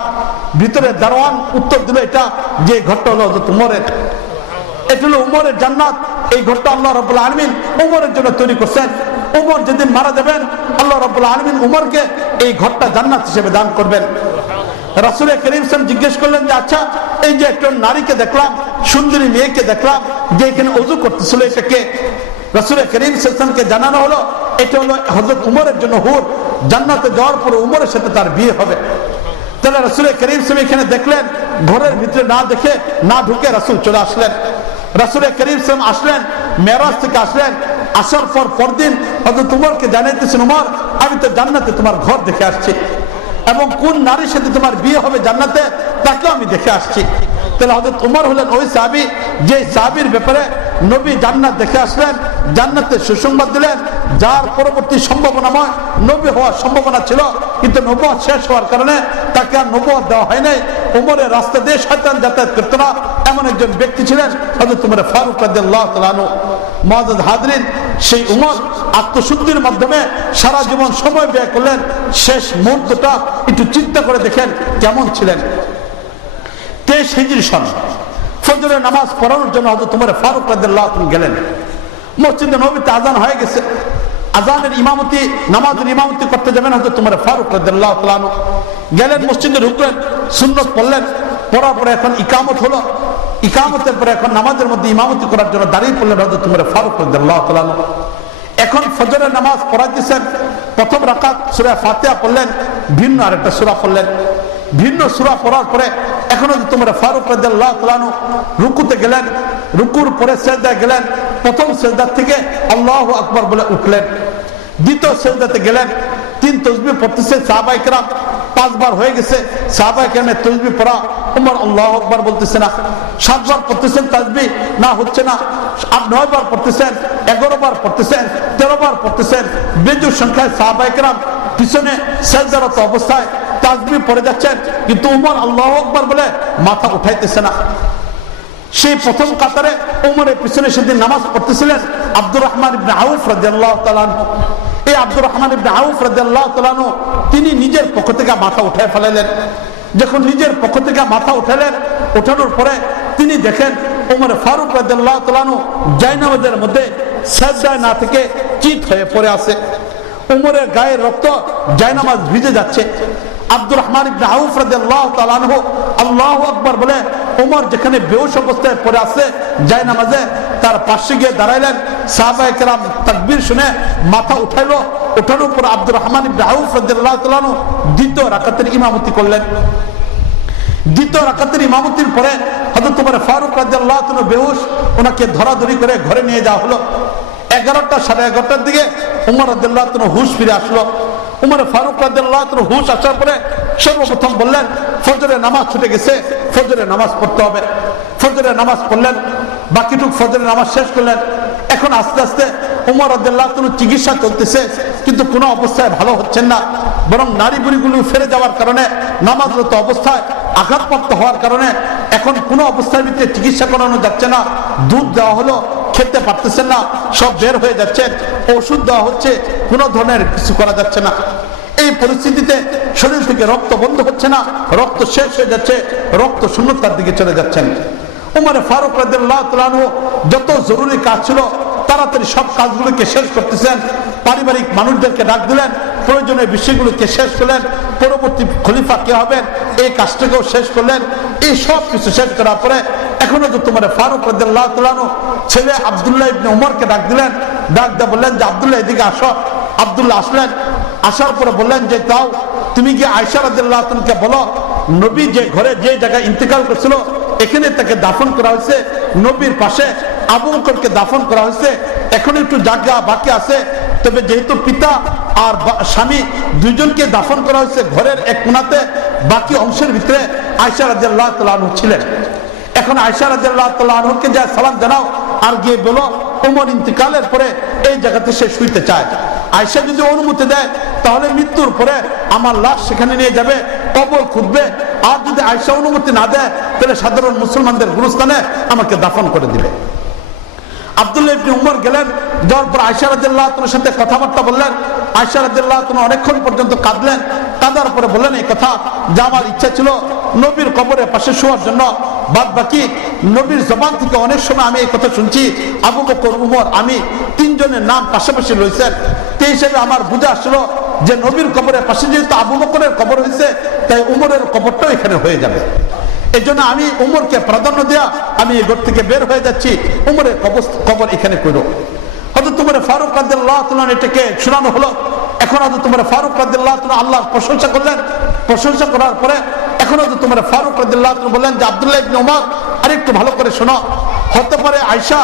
ভিতরে দারোয়ান উত্তর দিল এটা যে ঘরটা হলো হযরত উমরের, এটা হলো উমরের জান্নাত। এই ঘরটা আল্লাহ রাব্বুল আলামিন উমরের জন্য তৈরি করছেন। উমর যেদিন মারা যাবেন আল্লাহ রাব্বুল আলামিন উমরকে এই ঘরটা জান্নাত হিসেবে দান করবেন। রাসূল কারীম সাল্লাল্লাহু জিজ্ঞেস করলেন যে আচ্ছা এই যে একটা নারীকে দেখলাম, সুন্দরী মেয়েকে দেখলাম যে এখানে ওযু করতেছিল, এটা কে? রাসূল কারীম সাল্লাল্লাহু কে জানানো হলো এটা হলো হযরত উমরের জন্য হুর, জান্নাতে যাওয়ার পর উমরের সাথে তার বিয়ে হবে। তাহলে রাসূল কারীম সাল্লাল্লাহু এখানে দেখলেন, ঘরের ভিতরে না দেখে না ঢুকে রাসূল চলে আসলেন। রাসূল কারীম সাল্লাল্লাহু আসলেন, মেরাজ থেকে আসলেন, আসার পর পরদিন হযরত উমরকে জানাইতেছেন ওমর আমি তো জান্নাতে তোমার ঘর দেখে আসছি এবং কোন নারীর সাথে তোমার বিয়ে হবে জান্নাতে তাকেও আমি দেখে আসছি। তাহলে হযরত উমর হলেন ওই সাহাবী যে সাহাবীর ব্যাপারে নবী জান্নাত দেখে আসলেন, জান্নাতের সুসংবাদ দিলেন, যার পরবর্তী সম্ভাবনাময় নবী হওয়ার সম্ভাবনা ছিল, কিন্তু নবুয়ত শেষ হওয়ার কারণে তাকে আর নবুয়ত দেওয়া হয় নাই। উমরের রাস্তা দিয়ে শয়তান যাতায়াত করতো না, এমন একজন ব্যক্তি ছিলেন হযরত ওমর ফারুক রাদিয়াল্লাহু তাআলা আনহু। মুআজ্জাজ হাজরিন, সেই উমর আত্মশুদ্ধির মাধ্যমে সারা জীবন সময় ব্যয় করলেন, শেষ মুহূর্তটা একটু চিন্তা করে দেখেন কেমন ছিলেন। 23 হিজরি সন ফজরের নামাজ পড়ানোর জন্য হযরত ওমর ফারুক রাদিয়াল্লাহু তাআলা গেলেন। মসজিদে নববীতে আযান হয়ে গেছে, আযানের ইমামতি নামাজের ইমামতি করতে যাবেন হযরত ওমর ফারুক রাদিয়াল্লাহু তাআলা গেলেন, মসজিদে ঢুকলেন, সুন্নত পড়লেন, পড়ার পরে এখন ইকামত হলো, ইকামতের পরে এখন নামাজের মধ্যে ইমামতি করার জন্য দাঁড়িয়ে পড়লেন হযরত ওমর ফারুক রাদিয়াল্লাহু তাআলা। এখন ফজরের নামাজ পড়াইতেছেন, প্রথম রাকাত সূরা ফাতিহা পড়লেন, ভিন্ন আরেকটা সূরা পড়লেন, ভিন্ন সূরা পড়ার পরে এখনো তোমরা ফারুক রাদিয়াল্লাহু তাআলা আনহু রুকুতে গেলেন, রুকুর পরে সিজদায় গেলেন, প্রথম সিজদা থেকে আল্লাহু আকবার বলে উঠলেন, দ্বিতীয় সিজদাতে গেলেন, 3 তাসবিহ পড়তেছে সাহাবায়ে কেরাম, 5 বার হয়ে গেছে সাহাবায়ে কেরামের তাসবিহ পড়া, ওমর আল্লাহু আকবার বলতেছে না, 7 বার পড়তেছেন তাসবিহ না হচ্ছে না, 9 বার পড়তেছেন, 11 বার পড়তেছেন, 13 বার পড়তেছেন, বেজুর সংখ্যায় সাহাবায়ে কেরাম পিছনে সিজদারত অবস্থায় তাসবিহ পড়ে যাচ্ছেন, কিন্তু ওমর আল্লাহু আকবার বলে মাথা উঠাইতেছে না। সেই প্রথম কাতারে ওমরের পিছনে সেদিন নামাজ পড়তেছিলেন আব্দুর রহমান ইবনে আউফ রাদিয়াল্লাহু তাআলা আনহু। এই আব্দুর রহমান ইবনে আউফ রাদিয়াল্লাহু তাআলা আনহু তিনি নিজের পক্ষ থেকে মাথা উঠায় ফেলাইলেন। যখন নিজের পক্ষ থেকে মাথা উঠালেন, ওঠানোর পরে তিনি দেখেন ওমর ফারুক রাদিয়াল্লাহু তাআলা আনহু জায়নামাজের মধ্যে সিজদায় না থেকে চিত হয়ে পড়ে আছে। ওমরের গায়ের রক্ত জায়নামাজ ভিজে যাচ্ছে। আব্দুর রহমান ইবনে আউফ রাদিয়াল্লাহু তাআলা আনহু আল্লাহু আকবার বলে ওমর যেখানে বেহুশ অবস্থায় পড়ে আছে জায়নামাজে, তার পাশে গিয়ে দাঁড়াইলেন। সাহাবায়ে কেরাম তাকবীর শুনে মাথা উঠাইলো। ওঠানোর পর আব্দুর রহমান ইবনে আউফ রাদিয়াল্লাহু তাআলা আনহু দ্বিতীয় রাকাতের ইমামতি করলেন। দ্বিতীয় রাকাতের ইমামতির পরে হযরত ওমর ফারুক রাদিয়াল্লাহু তাআলা বেহুশ, ওনাকে ধরাধরি করে ঘরে নিয়ে যাওয়া হলো। 11টা সাড়ে 11টার দিকে ওমর রাদিয়াল্লাহু তাআলা হুঁশ ফিরে আসলো। ওমর ফারুক রাদিয়াল্লাহু তাআলা হুঁশ আসার পরে সর্বপ্রথম বললেন ফজরের নামাজ ছুটে গেছে, ফজরের নামাজ পড়তে হবে। ফজরের নামাজ পড়লেন, বাকিটুকু ফজরের নামাজ শেষ করলেন। এখন আস্তে আস্তে ওমর রাদিয়াল্লাহু তাআলা চিকিৎসা চলতেছে, কিন্তু কোনো অবস্থায় ভালো হচ্ছেন না, বরং নাড়ি বুড়িগুলো ফেরে যাওয়ার কারণে, নামাজরত অবস্থায় আঘাতপ্রাপ্ত হওয়ার কারণে এখন কোনো অবস্থার ভিতরে চিকিৎসা করানো যাচ্ছে না। দুধ দেওয়া হলো, খেতে পারতেছেন না, সব বের হয়ে যাচ্ছে, ওষুধ দেওয়া হচ্ছে, কোনো ধরনের কিছু করা যাচ্ছে না। এই পরিস্থিতিতে শরীর থেকে রক্ত বন্ধ হচ্ছে না, রক্ত শেষ হয়ে যাচ্ছে, রক্ত শূন্যতার দিকে চলে যাচ্ছেন। ওমর ফারুক রাদিয়াল্লাহু তাআলা আনহু যত জরুরি কাজ ছিল তাড়াতাড়ি সব কাজগুলোকে শেষ করতেছেন। পারিবারিক মানুষদেরকে ডাক দিলেন, প্রয়োজনীয় বিষয়গুলোকে শেষ করলেন, পরবর্তী খলিফা কে হবেন এই কাজটাকেও শেষ করলেন। এই সব কিছু শেষ করার পরে এখনো তো তোমার ফারুক রাদিয়াল্লাহু তাআলা আনহু ছেলে আব্দুল্লাহ ইবনে উমরকে ডাক দিলেন। ডাক দিয়ে বললেন যে আব্দুল্লাহ এদিকে আসো। আব্দুল্লাহ আসলেন। আসার পরে বললেন যে তাও তুমি কি আয়েশা রাদিয়াল্লাহু তাআলাকে বলো নবী যে ঘরে যে জায়গায় ইন্তেকাল করেছিল এখানে তাকে দাফন করা হয়েছে, নবীর পাশে আবু বকরকে দাফন করা হয়েছে, এখন একটু জায়গা বাকি আছে, তবে যেহেতু পিতা আর স্বামী দুইজনকে দাফন করা হয়েছে ঘরের এক কোণাতে, বাকি অংশের ভিতরে আয়েশা রাদিয়াল্লাহু তাআলা আনহা ছিলেন। এখন আয়েশা রাদিয়াল্লাহু তাআলা আনহাকে যা সালাম জানাও আর গিয়ে বলো ওমর ইন্তেকালের পরে এই জায়গাতে সে শুইতে চায়। আয়েশা যদি অনুমতি দেয় তাহলে মৃত্যুর পরে আমার লাশ সেখানে নিয়ে যাবে, কবর খুঁজবে, আর যদি আয়েশা অনুমতি না দেয় তাহলে সাধারণ মুসলমানদের গুরুস্থানে আমাকে দাফন করে দিবে। আব্দুল্লাহ ইবনে উমর গেলেন, যাওয়ার পর আয়েশা রাদিয়াল্লাহু তাআলার সাথে কথাবার্তা বললেন। আয়েশা রাদিয়াল্লাহু তাআলা অনেকক্ষণ পর্যন্ত কাঁদলেন। কাঁদার পরে বললেন এই কথা যে আমার ইচ্ছা ছিল নবীর কবরের পাশে শোয়ার জন্য, বাদ বাকি নবীর জবান থেকে অনেক সময় আমি এই কথা শুনছি আবু বকর উমর আমি তিনজনের নাম পাশাপাশি রয়েছেন, সেই হিসেবে আমার বুঝে আসলো যে নবীর কবরের পাশে যেহেতু আবু বকরের কবর হয়েছে তাই উমরের কবরটাও এখানে হয়ে যাবে। এই জন্য আমি উমরকে প্রাধান্য দেয়া আমি এই ঘর থেকে বের হয়ে যাচ্ছি, উমরের কবর এখানে করো। হয়তো তোমার ফারুক রাদিয়াল্লাহু তাআলা এটাকে শোনানো হলো। এখন হয়তো তোমার ফারুক রাদিয়াল্লাহু তাআলা আল্লাহর প্রশংসা করলেন। প্রশংসা করার পরে এখন হয়তো তোমার ফারুক রাদিয়াল্লাহু তাআলা বললেন যে আব্দুল্লাহ ইবনে উমর আরেকটু ভালো করে শোনো, হতে পারে আয়েশা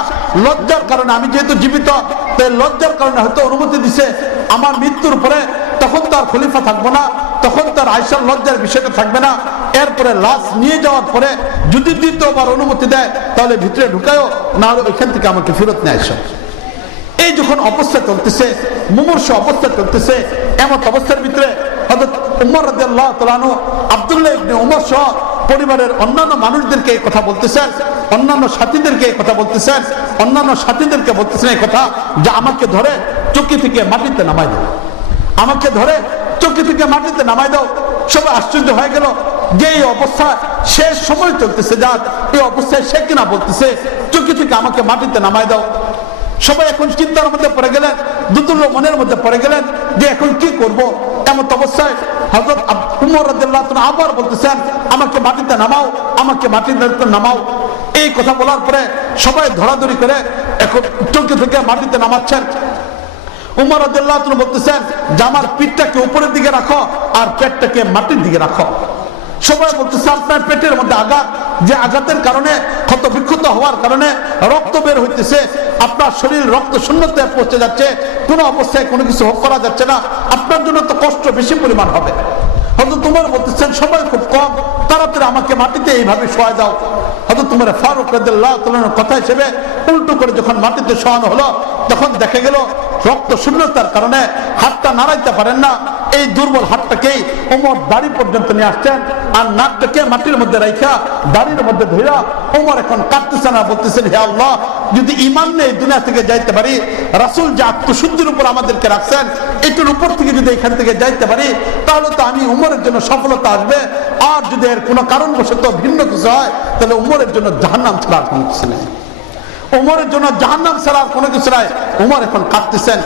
লজ্জার কারণে, আমি যেহেতু জীবিত তাই লজ্জার কারণে হয়তো অনুমতি দিছে, আমার মৃত্যুর পরে তখন তার খলিফা থাকবো না, তখন তার আয়েশার লজ্জার বিষয়টা থাকবে না। এরপরে লাশ নিয়ে যাওয়ার পরে যদি দ্বিতীয়বার অনুমতি দেয় তাহলে ভিতরে ঢুকায়ও, না হলে ওইখান থেকে আমাকে ফেরত নিয়ে আসো। এই যখন অবস্থা চলতেছে, মুমূর্ষ অবস্থা চলতেছে, এমন অবস্থার ভিতরে হযরত উমর রাদিয়াল্লাহু তাআলা আনহু আব্দুল্লাহ ইবনে উমর সহ পরিবারের অন্যান্য মানুষদেরকে এই কথা বলতেছেন, অন্যান্য সাথীদেরকে এই কথা বলতেছেন, অন্যান্য সাথীদেরকে বলতেছেন এই কথা যে আমাকে ধরে চৌকি থেকে মাটিতে নামাই দাও, আমাকে ধরে চৌকি থেকে মাটিতে নামাই দাও। সবাই আশ্চর্য হয়ে গেল যে এই অবস্থা শেষ সময় চলতেছে, যা এই অবস্থায় সে কিনা বলতেছে চৌকি থেকে আমাকে মাটিতে নামাই দাও। সবাই এখন চিন্তার মধ্যে পড়ে গেলেন, দুতুল্য মনের মধ্যে পড়ে গেলেন যে এখন কি করব। এমন অবস্থায় হযরত উমর রাদিয়াল্লাহু তাআলা আবার বলতেছেন আমাকে মাটিতে নামাও, আমাকে মাটিতে নামাও। এই কথা বলার পরে সবাই ধরাধরি করে এখন চৌকি থেকে মাটিতে নামাচ্ছেন। উমর রাদিয়াল্লাহু তাআলা বলতেছেন যে আমার পিঠটাকে উপরের দিকে রাখো আর পেটটাকে মাটির দিকে রাখো। সবাই বলতেছে আপনার পেটের মধ্যে আঘাত, যে আঘাতের কারণে ক্ষত বিক্ষত হওয়ার কারণে রক্ত বের হইতেছে, আপনার শরীর রক্ত শূন্যতায় পৌঁছে যাচ্ছে, কোনো অবস্থায় কোনো কিছু করা যাচ্ছে না, আপনার জন্য তো কষ্ট বেশি পরিমাণ হবে। হয়তো তোমার বলতেছেন সময় খুব কম, তাড়াতাড়ি আমাকে মাটিতে এইভাবে শোয়া দাও। হয়তো তোমার ফারুক রাদিয়াল্লাহু তাআলার কথা হিসেবে উল্টো করে যখন মাটিতে শোয়ানো হলো, তখন দেখা গেল রক্ত শূন্যতার কারণে হাতটা নাড়াইতে পারেন না, এই দুর্বল হাতটাকেই ওমর দাড়ি পর্যন্ত নিয়ে আসছেন, আর নাকটাকে মাটির মধ্যে রাইখা দাড়ির মধ্যে ধইরা ওমর এখন কাঁদতেছেন আর বলতেছেন, হে আল্লাহ, যদি ঈমান নেই দুনিয়া থেকে যাইতে পারি, রাসূল যে আত্মশুদ্ধির উপর আমাদেরকে রাখছেন এটার উপর থেকে যদি এখান থেকে যাইতে পারি, তাহলে তো আমি উমরের জন্য সফলতা আসবে। আর যদি এর কোনো কারণবশত ভিন্ন কিছু হয়, তাহলে উমরের জন্য জাহান্নাম ছাড়া আর কোনো কিছু নেই, উমরের জন্য জাহান্নাম ছাড়া আর কোনো কিছু নাই। উমর এখন কাঁদতেছেন।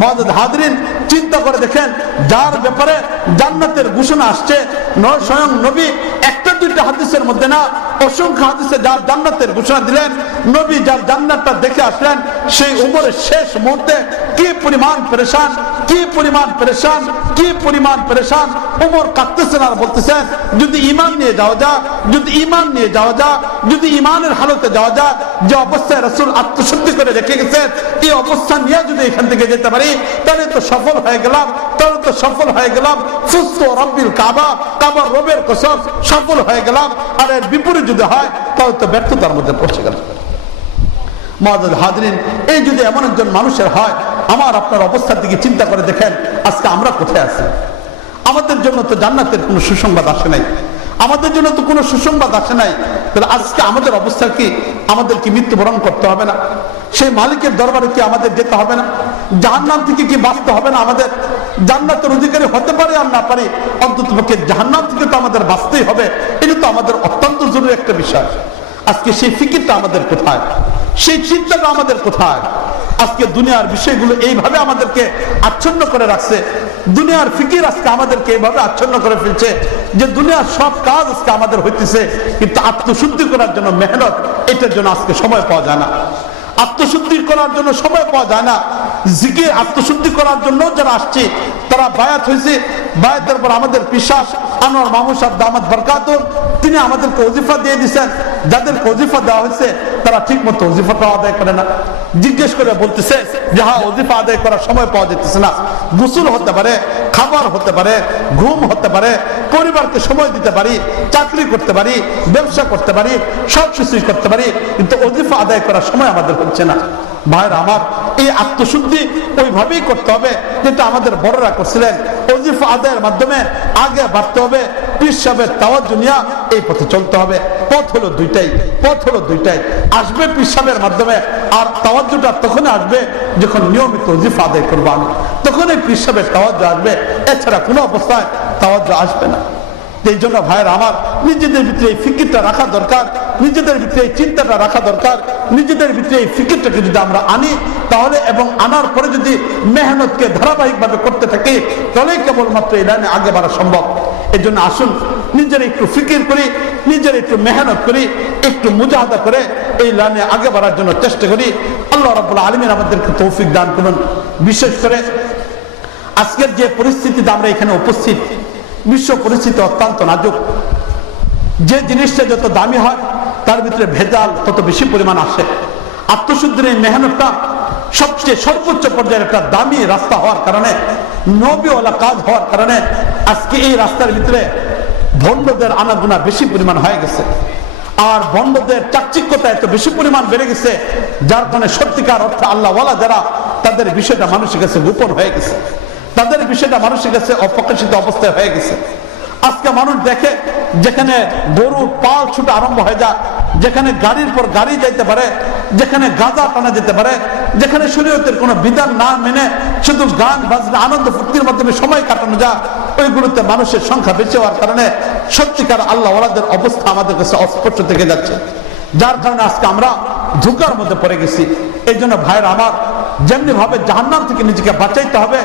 মুআজ্জাজ হাজরিন, চিন্তা করে দেখেন, যার ব্যাপারে জান্নাতের ঘোষণা আসছে, নয় স্বয়ং নবী একটা দুইটা হাদিসের মধ্যে না, অসংখ্য হাদিসে যার জান্নাতের ঘোষণা দিলেন, নবী যার জান্নাতটা দেখে আসলেন, সেই উমরের শেষ মুহূর্তে কি পরিমাণ পেরেশান, কি পরিমাণ পেরেশান, কি পরিমাণ পেরেশান। উমর কাঁদতেছেন আর বলতেছেন, যদি ঈমান নিয়ে যাওয়া যায়, যদি ঈমান নিয়ে যাওয়া যায়, যদি ঈমানের হালতে যাওয়া যায়, যে অবস্থায় রাসূল আত্মশুদ্ধি করে রেখে গেছেন, এই অবস্থা নিয়ে যদি এখান থেকে যেতে পারি, তাহলে তো সফল হয়ে গেলাম, তাহলে তো সফল হয়ে গেলাম। ফুস্তু রাব্বিল কাবা, কাবার রবের কসম, সফল হয়ে গেলাম। আর এর বিপরীত যদি হয়, তাহলে তো ব্যর্থতার মধ্যে পৌঁছে গেলাম। মুআজ্জাজ হাজরিন, এই যদি এমন একজন মানুষের হয়, আমার আপনার অবস্থার দিকে চিন্তা করে দেখেন, আজকে আমরা কোথায় আছি? আমাদের জন্য তো জান্নাতের কোনো সুসংবাদ আসে নাই, আমাদের জন্য তো কোনো সুসংবাদ আসে নাই। তাহলে আজকে আমাদের অবস্থা কি? আমাদের কি মৃত্যুবরণ করতে হবে না? সেই মালিকের দরবারে কি আমাদের যেতে হবে না? জাহান্নাম থেকে কি বাঁচতে হবে না? আমাদের জান্নাতের অধিকারী হতে পারে আর না পারি, অন্ততপক্ষে জাহান্নাম থেকে তো আমাদের বাঁচতেই হবে। এটা তো আমাদের অত্যন্ত জরুরি একটা বিষয়। আজকে সেই ফিকিরটা আমাদের কোথায়? সেই চিন্তাটা আমাদের কোথায়? আজকে দুনিয়ার বিষয়গুলো এইভাবে আমাদেরকে আচ্ছন্ন করে রাখছে, দুনিয়ার ফিকির আজকে আমাদেরকে এইভাবে আচ্ছন্ন করে ফেলছে যে দুনিয়ার সব কাজ আজকে আমাদের হইতেছে, কিন্তু আত্মশুদ্ধি করার জন্য মেহনত, এটার জন্য আজকে সময় পাওয়া যায় না। আত্মশুদ্ধি করার জন্য সময় পাওয়া যায় না। জিকির আত্মশুদ্ধি করার জন্য যারা আসছে, তারা বায়াত হয়েছে, বায়াতের পর আমাদের পিশাচ আনোয়ার মাহমুদ সাহেব দামাত বরকাতুহ, তিনি আমাদেরকে ওজিফা দিয়ে দিচ্ছেন। যাদেরকে ওজিফা দেওয়া হয়েছে তারা ঠিক মতো ওজিফাটা আদায় করে না। জিজ্ঞেস করে বলতেছে যে হ্যাঁ, ওজিফা আদায় করার সময় পাওয়া যেতেছে না। গোসল হতে পারে, খাবার হতে পারে, ঘুম হতে পারে, পরিবারকে সময় দিতে পারি, চাকরি করতে পারি, ব্যবসা করতে পারি, সব কিছুই করতে পারি, কিন্তু ওজিফা আদায় করার সময় আমাদের হচ্ছে না। ভাইরা আমার, এই আত্মশুদ্ধি ওইভাবেই করতে হবে যেটা আমাদের বড়রা করছিলেন। ওজিফা আদায়ের মাধ্যমে আগে বাড়তে হবে, পীর সাহেবের তাওয়াজ্জু নিয়ে এই পথে চলতে হবে। পথ হলো দুইটাই, পথ হলো দুইটাই। আসবে পীর সাহেবের মাধ্যমে, আর তাওয়াজ্জুটা তখনই আসবে যখন নিয়মিত ওজিফা আদায় করবো আমি, তখনই পীর সাহেবের তাওয়াজ্জু আসবে। এছাড়া কোনো অবস্থায় তাওয়াজ্জু আসবে না। এই জন্য ভাইয়ের আমার, নিজেদের ভিতরে এই ফিকিরটা রাখা দরকার, নিজেদের ভিতরে এই চিন্তাটা রাখা দরকার। নিজেদের ভিতরে এই ফিকিরটাকে যদি আমরা আনি, তাহলে এবং আনার পরে যদি মেহনতকে ধারাবাহিকভাবে করতে থাকি, তাহলেই কেবলমাত্র এই লাইনে আগে বাড়া সম্ভব। এই জন্য আসুন নিজের একটু ফিকির করি, নিজের একটু মেহনত করি, একটু মুজাহাদা করে এই লাইনে আগে বাড়ার জন্য চেষ্টা করি। আল্লাহ রাব্বুল আলামিন আমাদেরকে তৌফিক দান করুন। বিশেষ করে আজকের যে পরিস্থিতিতে আমরা এখানে উপস্থিত, বিশ্ব পরিস্থিতি অত্যন্ত নাজুক। যে জিনিসটা যত দামি হয় তার ভিতরে ভেজাল তত বেশি পরিমাণ আসে। আত্মশুদ্ধির এই মেহনতটা সবচেয়ে সর্বোচ্চ পর্যায়ের একটা দামি রাস্তা হওয়ার কারণে, নবীওয়ালা কাজ হওয়ার কারণে আজকে এই রাস্তার ভিতরে ভণ্ডদের আনাগোনা বেশি পরিমাণ হয়ে গেছে। আর ভণ্ডদের চাকচিক্যতা এত বেশি পরিমাণ বেড়ে গেছে, যার কারণে সত্যিকার অর্থে আল্লাহওয়ালা যারা, তাদের বিষয়টা মানুষের কাছে গোপন হয়ে গেছে, তাদের বিষয়টা মানুষের কাছে অপ্রকাশিত অবস্থায় হয়ে গেছে। আজকে মানুষ দেখে, যেখানে গরু পাল ছুটে আরম্ভ হয়ে যায়, যেখানে গাড়ির পর গাড়ি যাইতে পারে, যেখানে গাঁজা টানা যেতে পারে, যেখানে শরীয়তের কোনো বিধান না মেনে শুধু গান বাজনা আনন্দ ফুর্তির মাধ্যমে সময় কাটানো যায়, ওইগুলোতে মানুষের সংখ্যা বেশি হওয়ার কারণে সত্যিকার আল্লাহ ওয়ালাদের অবস্থা আমাদের কাছে অস্পষ্ট থেকে যাচ্ছে, যার কারণে আজকে আমরা ধোঁকার মধ্যে পড়ে গেছি। এই জন্য ভাইয়ের আমার, যেমনি ভাবে জাহান্নাম থেকে নিজেকে বাঁচাইতে হবে,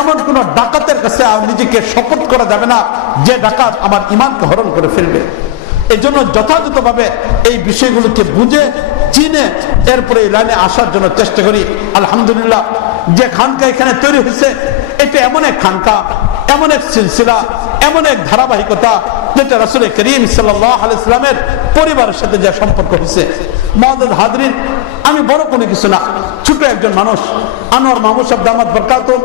এমন কোন ডাকাতের কাছে নিজেকে শপথ করা যাবে না যে ডাকাত আমার ইমানকে হরণ করে ফেলবে। এই জন্য যথাযথভাবে এই বিষয়গুলোকে বুঝে চিনে এরপরে এই লাইনে আসার জন্য চেষ্টা করি। আলহামদুলিল্লাহ, যে খানকা এখানে তৈরি হয়েছে, এটা এমন এক খানকা, এমন এক সিলসিলা, এমন এক ধারাবাহিকতা, যেটা রাসূল করিম সাল্লাল্লাহু আলাইহি সাল্লামের পরিবারের সাথে যে সম্পর্ক হয়েছে। মুআজ্জাজ হাজরিন, আমি বড় কোনো কিছু না, ছোট একজন মানুষ। আনোয়ার মাহমুদ সাহেব দামাত বরকাতুহু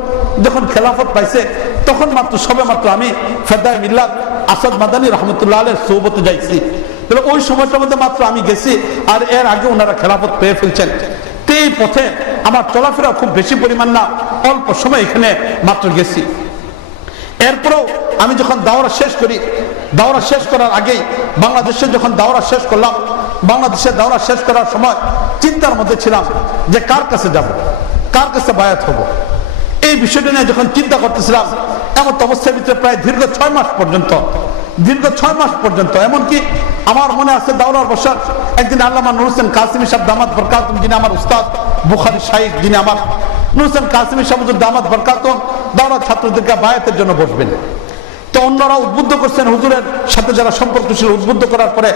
যখন খেলাফত পাইছে তখন সবে মাত্র আমি ফেদায়ে মিল্লাত আসাদ মাদানী রহমতুল্লাহ আলাইহির সোহবতে যাইছি। তাহলে ওই সময়টার মধ্যে মাত্র আমি গেছি, আর এর আগে ওনারা খেলাফত পেয়ে ফেলছেন। এই পথে আমার চলাফেরা খুব বেশি পরিমাণ না, অল্প সময় এখানে মাত্র গেছি। এরপরেও আমি যখন দাওরা শেষ করি, দাওরা শেষ করার আগেই বাংলাদেশে যখন দাওরা শেষ করলাম, বাংলাদেশে দাওরা শেষ করার সময় চিন্তার মধ্যে ছিলাম যে কার কাছে যাব, কার কাছে বায়াত হব। এই বিষয়টা নিয়ে যখন চিন্তা করতেছিলাম, এমন অবস্থার ভিতরে প্রায় দীর্ঘ 6 মাস পর্যন্ত এমনকি আমার মনে আছে দাওরার বসার একদিন আল্লামা নুর হোসেন কাসিমি সাহেব দামাত বরকাতুহু, যিনি আমার উস্তাদ বুখারী শাইখ, যিনি আমার নুর হোসেন কাসিমি সাহেব দামাত বরকাতুহু দাওরা ছাত্রদেরকে বায়াতের জন্য বসবেন। তো অন্যরা উদ্বুদ্ধ করছেন, হুজুরের সাথে যারা সম্পর্ক ছিল উদ্বুদ্ধ করার পরে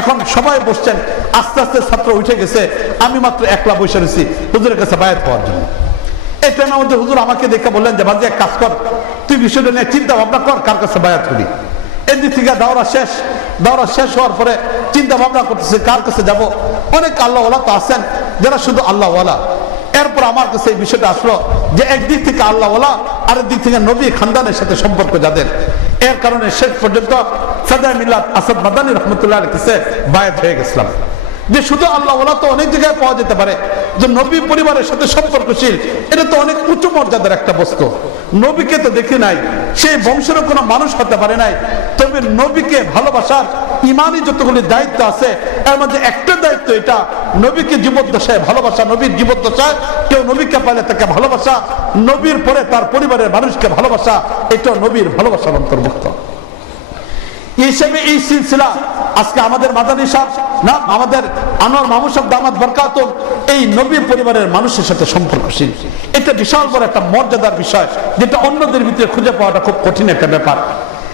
এখন সবাই বসছেন। আস্তে আস্তে ছাত্র উঠে গেছে, আমি মাত্র একলা বসে রয়েছি হুজুরের কাছে বায়াত হওয়ার জন্য। এই টাইমের মধ্যে হুজুর আমাকে দেখে বললেন যে বাজি এক কাজ কর, তুই বিষয়টা নিয়ে চিন্তা ভাবনা কর কার কাছে বায়াত করি। এদিক থেকে দাওরা শেষ হওয়ার পরে চিন্তা ভাবনা করতেছে কার কাছে যাব। অনেক আল্লাহওয়ালা তো আছেন যারা শুধু আল্লাহওয়ালা। এরপর আমার কাছে এই বিষয়টা আসলো যে একদিক থেকে আল্লাহওয়ালা, আরেক দিক থেকে নবী খানদানের সাথে সম্পর্ক যাদের, এর কারণে শেষ পর্যন্ত ফেদায়ে মিল্লাত আসাদ মাদানী রহমতুল্লাহ আলাইহির কাছে বায়াত হয়ে গেছিলাম। যে শুধু আল্লাহওয়ালা তো অনেক জায়গায় পাওয়া যেতে পারে, যে নবী পরিবারের সাথে সম্পর্কশীল, এটা তো অনেক উচ্চ মর্যাদার একটা বস্তু। নবীকে তো দেখি নাই, সেই বংশের কোনো মানুষ হতে পারে নাই, তবে নবীকে ভালোবাসার ইমানি যতগুলি দায়িত্ব আছে এর মধ্যে একটা দায়িত্ব এটা, নবীকে জীবদ্দশায় ভালোবাসা। নবীর জীবদ্দশায় কেউ নবীকে পাইলে তাকে ভালোবাসা, নবীর পরে তার পরিবারের মানুষকে ভালোবাসা, এটা নবীর ভালোবাসার অন্তর্ভুক্ত। হিসেবে এই সিলসিলা আজকে আমাদের মাদানী সাহেব না, আমাদের আনোয়ার মাহমুদ সাহেব দামাত বরকাতুহু এই নবী পরিবারের মানুষের সাথে সম্পর্কশীল। এটা বিশাল বড় একটা মর্যাদার বিষয়, যেটা অন্যদের ভিতরে খুঁজে পাওয়াটা খুব কঠিন একটা ব্যাপার।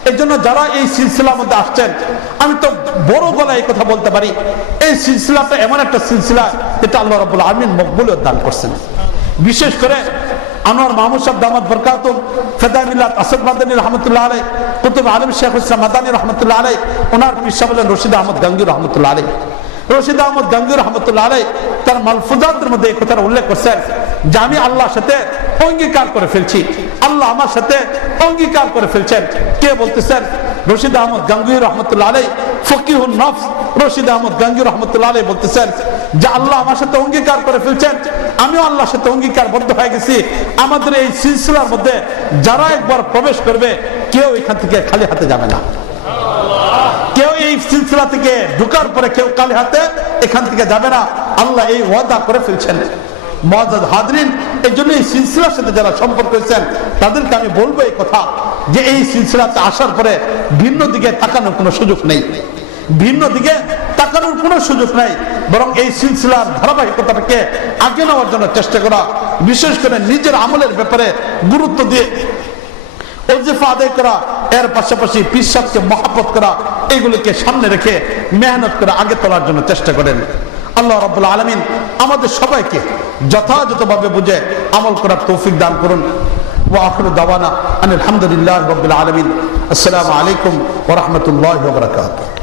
এই জন্য যারা এই সিলসিলার মধ্যে আসছেন, আমি তো বড় গলায় এই কথা বলতে পারি, এই সিলসিলাটা এমন একটা সিলসিলা যেটা আল্লাহ রাব্বুল আলামিন মকবুলিয়ত দান করছেন। বিশেষ করে আনোয়ার মাহমুদ সাহেব দামাত বরকাতুহু ফেদায়ে মিল্লাত আসাদ মাদানী রহমতুল্লাহ আলাইহি, কুতুব আলম শেখ ইসলাম মাদানী রহমতুল্লাহ আলাইহি, ওনার পীর সাহেব হলেন রশিদ আহমদ গাঙ্গুহি রহমতুল্লাহ আলাইহি। রশিদ আহমদ গাঙ্গুহি রহমতুল্লাহ আলাইহি তার মালফুজাতের মধ্যে এই কথাটা উল্লেখ করছেন যে আমি আল্লাহর সাথে অঙ্গীকার করে ফেলছি, আল্লাহ আমার সাথে অঙ্গীকার করে ফেলছেন। কে বলতেছেন? রশিদ আহমদ গাঙ্গুহি রহমতুল্লাহ আলাইহি, ফকিহুন নফস রশিদ আহমদ গাঙ্গুহি রহমতুল্লাহ আলাইহি বলতেছেন যে আল্লাহ আমার সাথে অঙ্গীকার করে ফেলছেন, আমিও আল্লাহর সাথে অঙ্গীকারবদ্ধ হয়ে গেছি। আমাদের এই সিলসিলার মধ্যে যারা একবার প্রবেশ করবে কেউ এখান থেকে খালি হাতে যাবে না। কেউ এই সিলসিলা থেকে ঢোকার পরে কেউ খালি হাতে এখান থেকে যাবে না, আল্লাহ এই ওয়াদা করে ফেলছেন। মুআজ্জাজ হাজরিন, এই জন্য এই সিলসিলার সাথে যারা সম্পর্ক করেছেন তাদেরকে আমি বলবো এই কথা যে এই সিলসিলাতে আসার পরে ভিন্ন দিকে তাকানোর কোনো সুযোগ নেই, ভিন্ন দিকে তাকানোর কোনো সুযোগ নাই, বরং এই সিলসিলার ধারাবাহিকতাটাকে আগে নেওয়ার জন্য চেষ্টা করা, বিশেষ করে নিজের আমলের ব্যাপারে গুরুত্ব দিয়ে ওজিফা আদায় করা, এর পাশাপাশি পীর সাহেবকে মহব্বত করা, এগুলোকে সামনে রেখে মেহনত করে আগে তোলার জন্য চেষ্টা করেন। আল্লাহ রাব্বুল আলামিন আমাদের সবাইকে যথাযথভাবে বুঝে আমল করার তৌফিক দান করুন। ওয়া আখিরু দাওয়ানা আনিল হামদুলিল্লাহি রাব্বিল আলামিন। আসসালামু আলাইকুম ওয়া রাহমাতুল্লাহি ওয়া বারাকাতুহু।